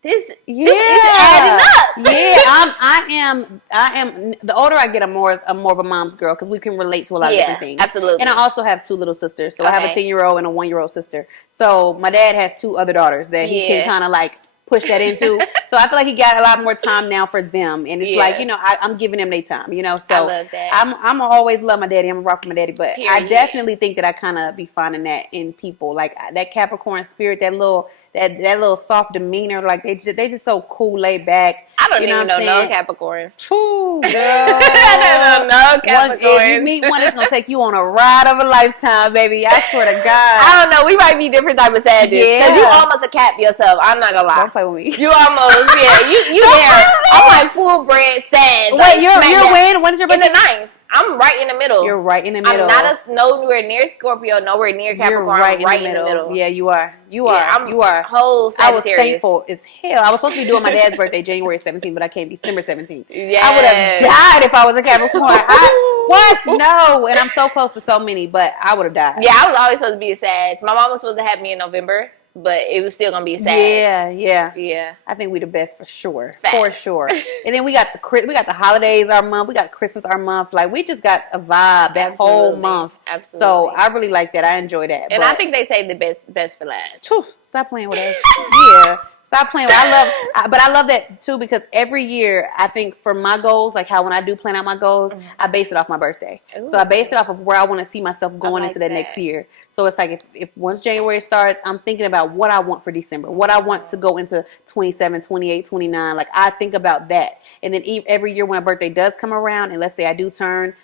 this is adding up. Yeah, I am. The older I get, I'm more of a mom's girl because we can relate to a lot of different things. Absolutely. And I also have 2 little sisters. So I have a 10-year-old and a 1-year-old sister. So my dad has 2 other daughters that he can kind of like push that into. So I feel like he got a lot more time now for them. And it's like, I'm giving them their time, So I love that. I'm always love my daddy. I'm a rock for my daddy. But I definitely think that I kind of be finding that in people. Like that Capricorn spirit, that little soft demeanor. Like they just so cool, laid back. I don't even know no Capricorns. Ooh, girl. I don't know Capricorns. If you meet one, it's going to take you on a ride of a lifetime, baby. I swear to God. I don't know. We might be different type of Sagittarius. Yeah. Because you almost a Cap yourself. I'm not going to lie. Don't play with me. You almost, you there. I'm like full bred Sag. Wait, you're when? When is your birthday? In the 9th. I'm right in the middle. You're right in the middle. I'm not nowhere near Scorpio, nowhere near Capricorn. You're right in the middle. Yeah, you are. You are. Whole Sagittarius. I was thankful as hell. I was supposed to be doing my dad's birthday January 17th, but I came December 17th. Yeah. I would have died if I was a Capricorn. What? No. And I'm so close to so many, but I would have died. Yeah, I was always supposed to be a Sag. My mom was supposed to have me in November, but it was still gonna be a Sag. Yeah. I think we the best for sure. Facts. For sure. And then we got the holidays our month. We got Christmas our month. Like we just got a vibe that whole month. Absolutely. So I really like that. I enjoy that. And I think they say the best for last. Stop playing with us. Yeah. Stop playing with but I love that too because every year I think for my goals, like how when I do plan out my goals, I base it off my birthday. Ooh. So I base it off of where I want to see myself going into that next year. So it's like if once January starts, I'm thinking about what I want for December, what I want to go into 27, 28, 29. Like I think about that. And then every year when my birthday does come around, and let's say I do turn,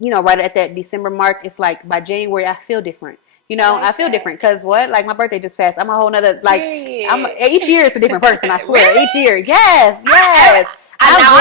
right at that December mark, it's like by January I feel different. I feel different because like my birthday just passed. I'm a whole nother each year it's a different person. I swear, really? Each year, yes. I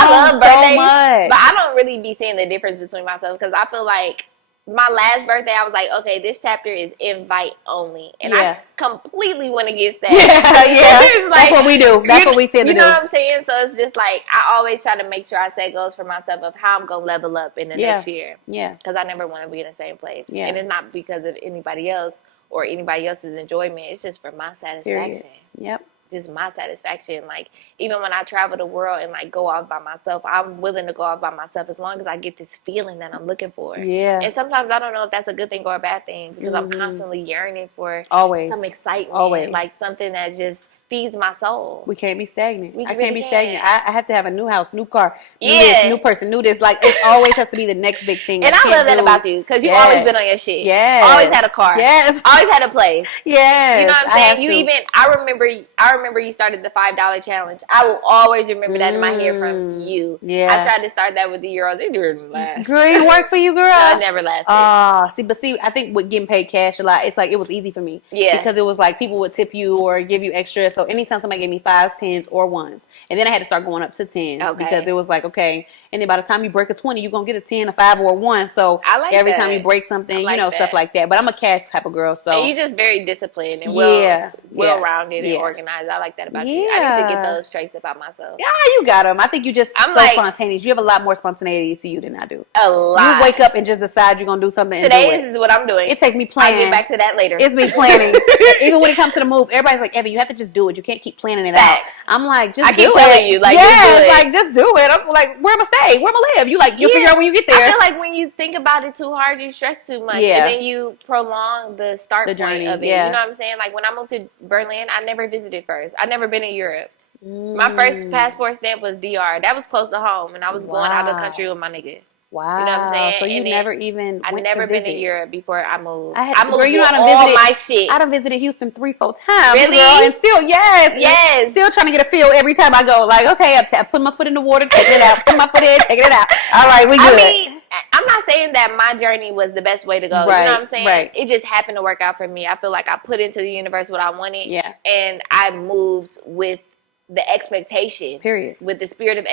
love birthdays, but I don't really be seeing the difference between myself because I feel like my last birthday, I was like, okay, this chapter is invite only. And I completely went against that. Yeah. Like, that's what we do. That's what we tend to do. You know what I'm saying? So it's just like, I always try to make sure I set goals for myself of how I'm going to level up in the next year. Yeah. Because I never want to be in the same place. Yeah. And it's not because of anybody else or anybody else's enjoyment. It's just for my satisfaction. Yep. Just my satisfaction. Like, even when I travel the world and like go off by myself, I'm willing to go off by myself as long as I get this feeling that I'm looking for. Yeah. And sometimes I don't know if that's a good thing or a bad thing because I'm constantly yearning for some excitement. Always. Like something that just feeds my soul. We can't be stagnant. I really can't be stagnant. I have to have a new house, new car, new Yeah. this, new person, new this. Like, it always has to be the next big thing. And I love that about you because you've always been on your shit. Yes. Always had a car. Yes. Always had a place. Yes. You know what I'm saying? I remember you started the $5 challenge. I will always remember that in my head from you. Yeah. I tried to start that with the Euros. It didn't last. Girl, it didn't work for you, girl. No, it never lasted. See, I think with getting paid cash a lot, it's like it was easy for me. Yeah. Because it was like people would tip you or give you extra. So anytime somebody gave me 5s, 10s, or 1s, and then I had to start going up to 10s because it was like, okay, and then by the time you break a 20, you're gonna get a 10, a 5, or a 1. So every time you break something, stuff like that. But I'm a cash type of girl, so and you're just very disciplined and well-rounded and organized. I like that about you. I need to get those traits about myself. Yeah, you got them. I think you just spontaneous. You have a lot more spontaneity to you than I do. A lot. You wake up and just decide you're gonna do something. Today is what I'm doing. It takes me planning. I'll get back to that later. It's me planning. Even when it comes to the move, everybody's like, Evan, you have to just do it. You can't keep planning it out. I'm like, just do it. I keep telling you, like, just do it. I'm like, where am I stay? Where am I live? You'll figure out when you get there. I feel like when you think about it too hard, you stress too much, and then you prolong the start point of it. You know what I'm saying? Like when I moved to Berlin, I never visited first. I'd never been in Europe. My first passport stamp was DR. That was close to home, and I was going out of the country with my nigga. Wow. You know what I'm saying? So you never even I've never been to Europe before I moved. I moved with all my shit. I done visited Houston 3-4 times. Really? Girl, and still, yes. Still trying to get a feel every time I go. Like, okay, I put my foot in the water, taking it out. Put my foot in, taking it out. All right, we good. I mean, I'm not saying that my journey was the best way to go. Right, you know what I'm saying? Right. It just happened to work out for me. I feel like I put into the universe what I wanted. Yeah. And I moved with the expectation. Period. With the spirit of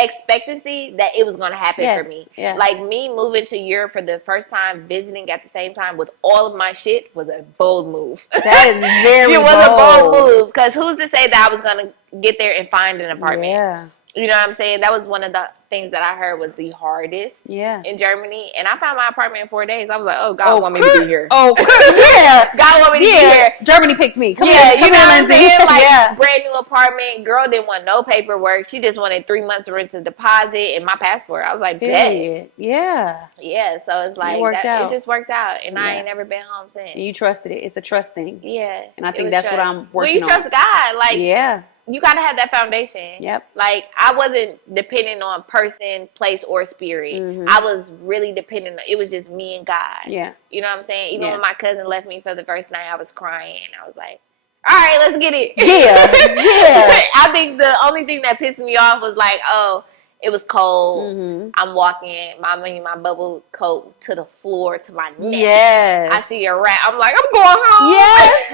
expectancy that it was going to happen for me. Yeah. Like me moving to Europe for the first time, visiting at the same time with all of my shit was a bold move. That is very It bold. was a bold move because who's to say that I was going to get there and find an apartment? Yeah. You know what I'm saying? That was one of the things that I heard was the hardest in Germany. And I found my apartment in 4 days. I was like, oh, God want me to be here. Oh, yeah. God want me to be here. Germany picked me. Come you on, know what I'm saying? Like, yeah. brand new apartment. Girl didn't want no paperwork. She just wanted 3 months rent to deposit and my passport. I was like, bet. Yeah. Yeah, so it's like, it just worked out. And I ain't never been home since. And you trusted it. It's a trust thing. Yeah. And I think that's what I'm working on. Well, you trust God. Like, yeah. You got to have that foundation. Yep. Like, I wasn't dependent on person, place, or spirit. I was really dependent on, it was just me and God. Yeah. You know what I'm saying? Even when my cousin left me for the first night, I was crying. I was like, all right, let's get it. Yeah. I think the only thing that pissed me off was like, oh, it was cold. I'm walking my bubble coat to the floor to my neck. Yes. I see a rat. I'm like, I'm going home. Yes.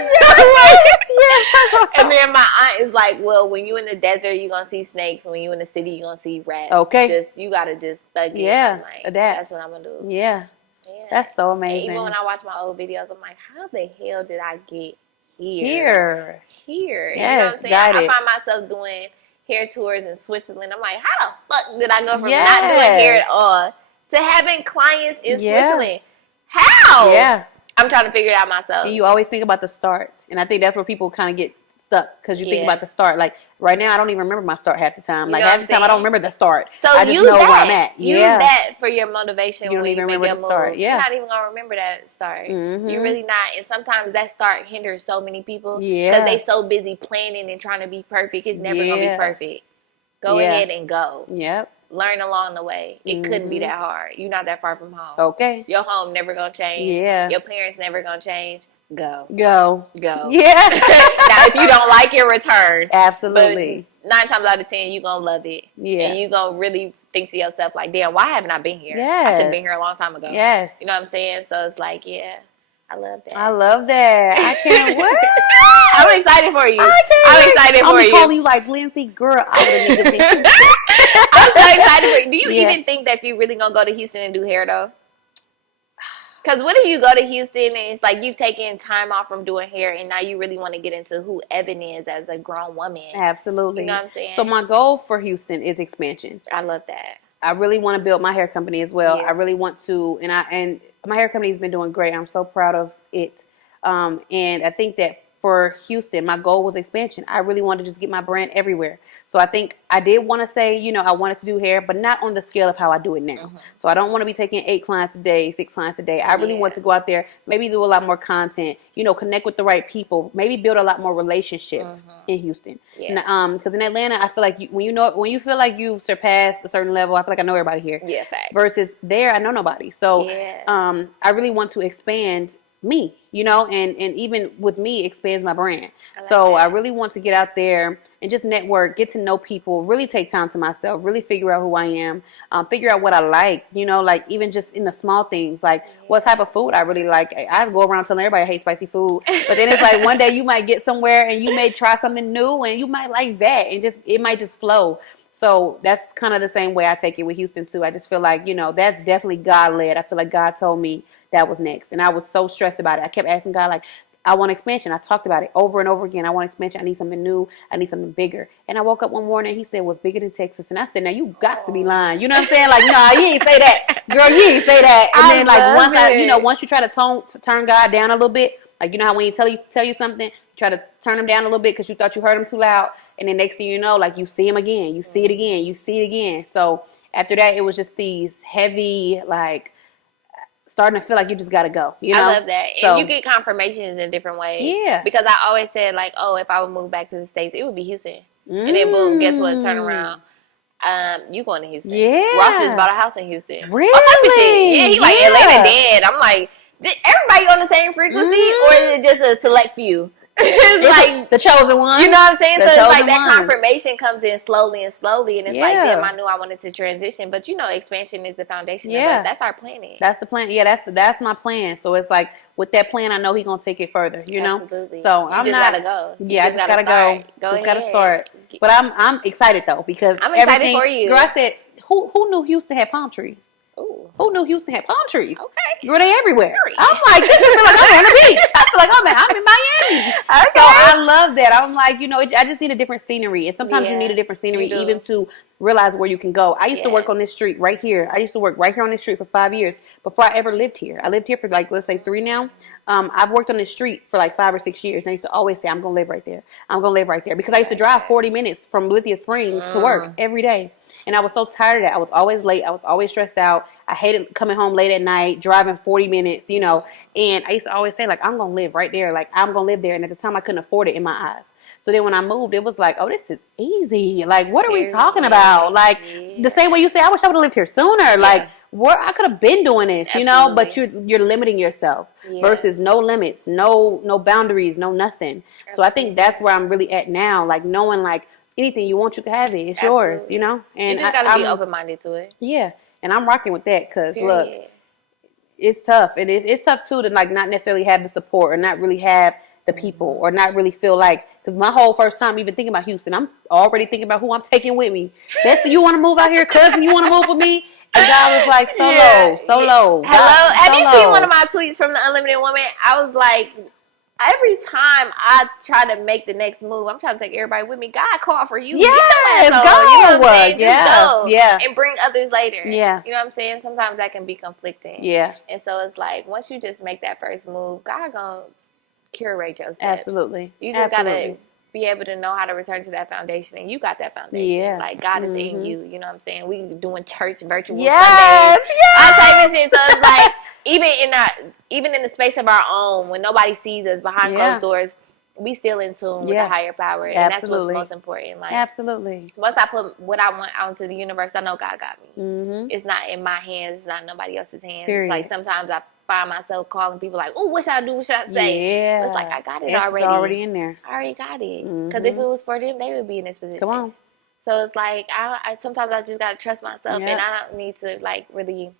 Yes. And then my aunt is like, well, when you in the desert, you're going to see snakes. When you in the city, you're going to see rats. Okay. You got to just thug it. Yeah. Like, adapt. That's what I'm going to do. Yeah. That's so amazing. And even when I watch my old videos, I'm like, how the hell did I get here? Yes. You know what I'm saying? I find myself doing hair tours in Switzerland. I'm like, how the fuck did I go from not doing hair at all to having clients in Switzerland? How? Yeah. I'm trying to figure it out myself. And you always think about the start. And I think that's where people kind of get stuck because you think about the start. Like right now, I don't even remember my start half the time. Like half the time, I don't remember the start. So I just know where I'm at. Use that for your motivation. You don't even remember the start. Yeah. You're not even going to remember that start. You're really not. And sometimes that start hinders so many people because they so busy planning and trying to be perfect. It's never going to be perfect. Go ahead and go. Yep. Learn along the way. It couldn't be that hard. You're not that far from home. Okay. Your home never going to change. Yeah. Your parents never going to change. Go. Yeah. Now, if you don't like it, return. Absolutely. But 9 times out of 10, you're going to love it. Yeah. And you're going to really think to yourself, like, damn, why haven't I been here? Yes. I should have been here a long time ago. Yes. You know what I'm saying? So it's like, yeah, I love that. I love that. I can't wait. I'm excited for you. I'm excited for you. I'm calling you like, Lindsay, girl, I would have niggas. I'm so excited for you. Do you even think that you're really going to go to Houston and do hair, though? Because what if you go to Houston and it's like you've taken time off from doing hair and now you really want to get into who Evan is as a grown woman? Absolutely. You know what I'm saying? So my goal for Houston is expansion. I love that. I really want to build my hair company as well. Yeah. I really want to, and my hair company has been doing great. I'm so proud of it. And I think that for Houston, my goal was expansion. I really wanted to just get my brand everywhere. So I think I did want to say, you know, I wanted to do hair, but not on the scale of how I do it now. So I don't want to be taking 8 clients a day, 6 clients a day. I really want to go out there, maybe do a lot more content, you know, connect with the right people, maybe build a lot more relationships in Houston. Yeah. Because in Atlanta, I feel like when you feel like you've surpassed a certain level, I feel like I know everybody here. Yeah, facts. Versus there, I know nobody. So I really want to expand me, you know, and even with me expands my brand. I really want to get out there and just network, get to know people, really take time to myself, really figure out who I am, figure out what I like, you know, like even just in the small things, like what type of food I really like. I go around telling everybody I hate spicy food, but then it's like one day you might get somewhere and you may try something new and you might like that and it might just flow. So that's kind of the same way I take it with Houston too. I just feel like, you know, that's definitely God led. I feel like God told me that was next. And I was so stressed about it. I kept asking God, like, I want expansion. I talked about it over and over again. I want expansion. I need something new. I need something bigger. And I woke up one morning and he said, "What's bigger than Texas?" And I said, "Now you got to be lying." You know what I'm saying? Like, nah, you ain't say that. Girl, you ain't say that. And then like once you try to turn God down a little bit, like, you know how when he tell you something, you try to turn him down a little bit because you thought you heard him too loud. And then next thing you know, like you see him again, you see it again, you see it again. So after that, it was just these heavy, like, starting to feel like you just got to go. You know? I love that. And you get confirmations in different ways. Yeah. Because I always said, like, oh, if I would move back to the States, it would be Houston. And then, boom, guess what? Turn around. You going to Houston. Yeah. Ross just bought a house in Houston. Really? All type of shit. Yeah, he like, Atlanta dead. I'm like, did everybody on the same frequency? Or is it just a select few? It's like the chosen one. You know what I'm saying? The So it's like that ones. confirmation comes in slowly, and it's like, damn, I knew I wanted to transition, but you know, expansion is the foundation. Of us. That's our planet. That's the plan. Yeah, that's my plan. So it's like with that plan, I know he's gonna take it further. You know. Absolutely. So I gotta go. Yeah, I just gotta go. Just gotta start. But I'm excited though because I'm excited for you. Girl, I said, who knew Houston had palm trees? Ooh. Who knew Houston had palm trees? Okay. Girl, they everywhere. Period. I'm like, this is like I'm on the beach. I feel like I'm in Miami. Okay. So I love that. I'm like, you know, I just need a different scenery. And sometimes you need a different scenery even to realize where you can go. I used to work on this street right here. I used to work right here on this street for 5 years before I ever lived here. I lived here for like, let's say 3 now. I've worked on this street for like 5 or 6 years. And I used to always say, I'm going to live right there. I'm going to live right there. Because I used to drive 40 minutes from Lithia Springs to work every day. And I was so tired of that. I was always late. I was always stressed out. I hated coming home late at night, driving 40 minutes, you know. And I used to always say, like, I'm going to live right there. Like, I'm going to live there. And at the time, I couldn't afford it in my eyes. So then when I moved, it was like, oh, this is easy. Like, what are we talking about? Like, the same way you say, I wish I would have lived here sooner. Like, I could have been doing this, you know. But you're limiting yourself versus no limits, no boundaries, no nothing. So I think that's where I'm really at now. Like, knowing, like, anything you want, you can have it. It's yours, you know? And you just got to be open-minded to it. Yeah. And I'm rocking with that because, look, it's tough. And it's tough, too, to, like, not necessarily have the support or not really have the people or not really feel like, because my whole first time even thinking about Houston, I'm already thinking about who I'm taking with me. You want to move out here, cousin? You want to move with me? And God was like, so low. Hello? God, have you seen one of my tweets from the Unlimited Woman? I was like, every time I try to make the next move, I'm trying to take everybody with me. God called for you. Yes, go. go. You know what I'm saying? Just go. Yeah. And bring others later. Yeah. You know what I'm saying? Sometimes that can be conflicting. Yeah. And so it's like, once you just make that first move, God gonna curate your steps. Absolutely. You just gotta be able to know how to return to that foundation, and you got that foundation. Yeah. Like, God is in you. You know what I'm saying? We doing church virtual yes. Sundays. All type of shit. So it's like, even in the space of our own, when nobody sees us behind closed doors, we still in tune with the higher power, and that's what's most important. Like, absolutely. Once I put what I want out into the universe, I know God got me. It's not in my hands. It's not in nobody else's hands. Period. It's like sometimes I find myself calling people like, "Oh, what should I do? What should I say?" Yeah. But it's like, I got it It's already. already in there. I already got it. Because if it was for them, they would be in this position. Come on. So it's like, I sometimes I just gotta trust myself, and I don't need to like really.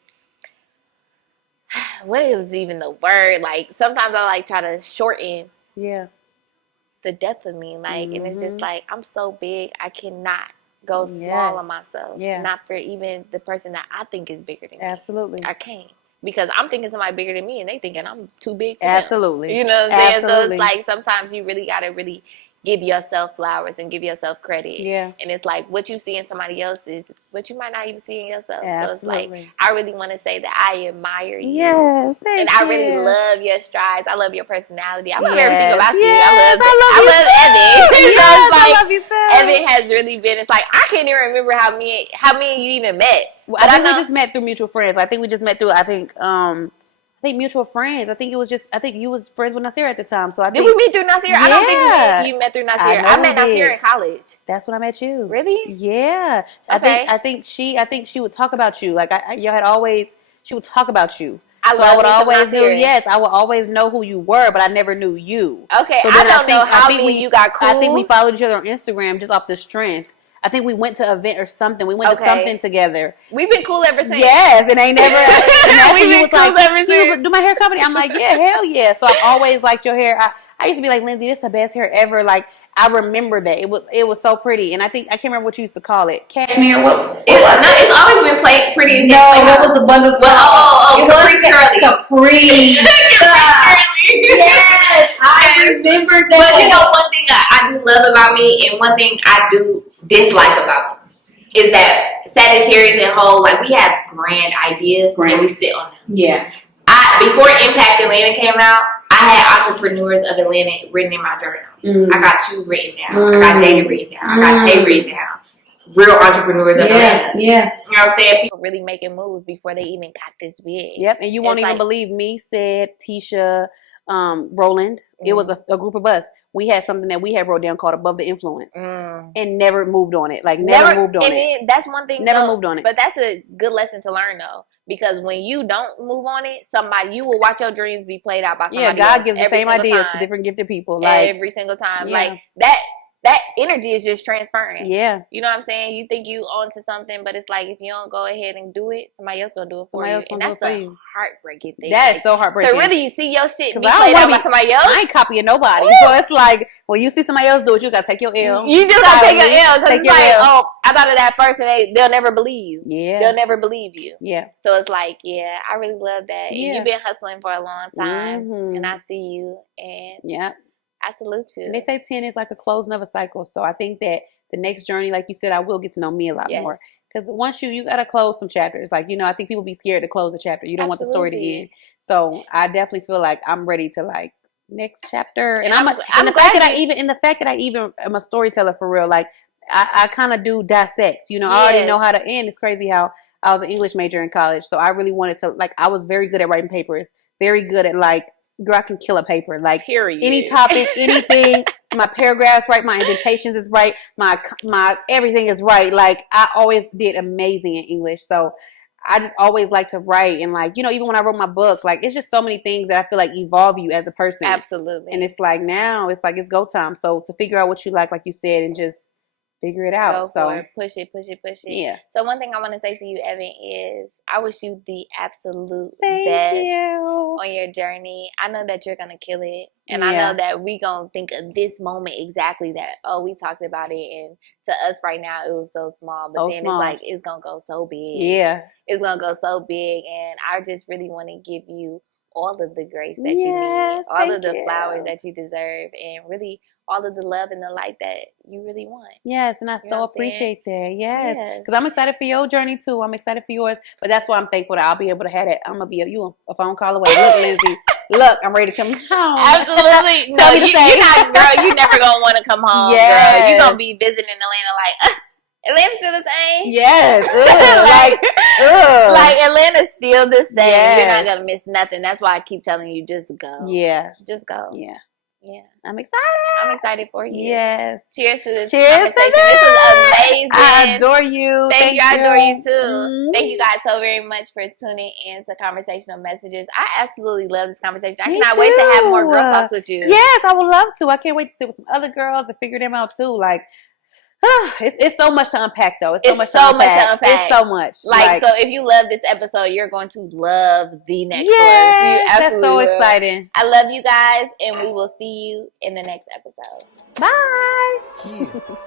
What is even the word? Like, sometimes I like try to shorten the depth of me, like, and it's just like, I'm so big, I cannot go small on myself. Not for even the person that I think is bigger than me. Absolutely. I can't. because I'm thinking somebody bigger than me, and they thinking I'm too big for Absolutely. them. You know what I'm saying? So Absolutely. it's like sometimes you really gotta really give yourself flowers and give yourself credit. Yeah. And it's like what you see in somebody else is what you might not even see in yourself. So it's like Absolutely. I really want to say that I admire you. Yes, thank and you. I really love your strides. I love your personality. I love Yes. everything about you. Yes, I love Evan. Yes, So it's like, I love you too. Evan has really been. It's like I can't even remember how me and you even met. Well, But I think know, we just met through mutual friends. I think we just met through. I think mutual friends. I think it was just. I think you was friends with Nasir at the time. So I think, did we meet through Nasir? Yeah. I don't think you met through Nasir. I met Nasir in college. That's when I met you. Really? Yeah. Okay. I think she would talk about you. Like you had always. She would talk about you. I would always know. Yes, I would always know who you were, but I never knew you. Okay, so I don't know how you got cool. I think we followed each other on Instagram just off the strength. I think we went to an event or something. We went to something together. We've been cool ever since. Yes, it ain't never. We've been cool ever since. Do my hair company? I'm like, yeah, hell yeah. So I've always liked your hair. I used to be like, Lindsay, this is the best hair ever. Like, I remember that it was so pretty, and I can't remember what you used to call it. Cashmere. It's always been pretty. No, what was the bundles? Capri curly. Capri. Yes, I remember that. But you know, one thing I do love about me, and one thing I do dislike about me, is that Sagittarius and whole, like, we have grand ideas and we sit on them. Yeah. Before Impact Atlanta came out, I had Entrepreneurs of Atlanta written in my journal. I got you written down. I got Jada written down. I got Tay written down. Real Entrepreneurs of Atlanta. Yeah. You know what I'm saying? People really making moves before they even got this big. Yep, and you won't even believe me, said Tisha, Roland. It was a group of us. We had something that we had wrote down called Above the Influence, and never moved on it. Like never moved on it. That's one thing. Never moved on it. But that's a good lesson to learn, though, because when you don't move on it, you will watch your dreams be played out by somebody else. Yeah, God gives the same ideas to different gifted people. Like every single time, yeah. like that energy is just transferring. Yeah. You know what I'm saying? You think you onto something, but it's like if you don't go ahead and do it, somebody else gonna do it for you. And that's the heartbreaking thing. That's so heartbreaking. So really you see your shit be played out by somebody else? I ain't copying nobody. So it's like when you see somebody else do it, you gotta take your L. You just gotta take your L, because it's like, oh, I thought of that first and they'll never believe you. Yeah. They'll never believe you. Yeah. So it's like, yeah, I really love that. Yeah. And you've been hustling for a long time, and I see you, and yeah. I salute you. And they say 10 is like a closing of a cycle. So I think that the next journey, like you said, I will get to know me a lot more. Because once you got to close some chapters. Like, you know, I think people be scared to close a chapter. You don't want the story to end. So I definitely feel like I'm ready to, like, next chapter. And I'm the fact that I even am a storyteller for real. Like, I kind of do dissect. You know, I already know how to end. It's crazy how I was an English major in college. So I really wanted to, like, I was very good at writing papers. Very good at, like, girl, I can kill a paper. Like, period. Any topic, anything. My paragraphs right. My indentations is right. My everything is right. Like, I always did amazing in English. So I just always like to write. And, like, you know, even when I wrote my book, like, it's just so many things that I feel like evolve you as a person. Absolutely. And it's like now it's like it's go time. So to figure out what you like you said, and just figure it out. Push it. Yeah. So one thing I want to say to you, Evan, is I wish you the absolute Thank best you. on your journey. I know that you're gonna kill it, and I know that we gonna think of this moment exactly. That we talked about it, and to us right now it was so small, but then it's like it's gonna go so big. Yeah, it's gonna go so big, and I just really want to give you all of the grace that you need, all of the flowers that you deserve, and really all of the love and the light that you really want. Yes, and I so appreciate that. Yes, because I'm excited for your journey too. I'm excited for yours, but that's why I'm thankful that I'll be able to have that. I'm gonna be you a phone call away. Look, Lindsay, look, I'm ready to come home. Absolutely. No, you're not, girl. You never gonna want to come home, girl. You're gonna be visiting Atlanta like. Atlanta's still the same. Yes. Like Atlanta's still the same. Yes. You're not gonna miss nothing. That's why I keep telling you, just go. Yeah. Just go. Yeah. Yeah. I'm excited for you. Yes. Cheers to this conversation. This was amazing. I adore you. Thank you. I adore you too. Mm-hmm. Thank you guys so very much for tuning in to Conversational Messages. I absolutely love this conversation. I cannot wait to have more girl talks with you. Yes, I would love to. I can't wait to sit with some other girls and figure them out too. Like, it's so much to unpack, though. It's so much to unpack. It's so much. Like, so if you love this episode, you're going to love the next one. That's so exciting. I love you guys, and we will see you in the next episode. Bye.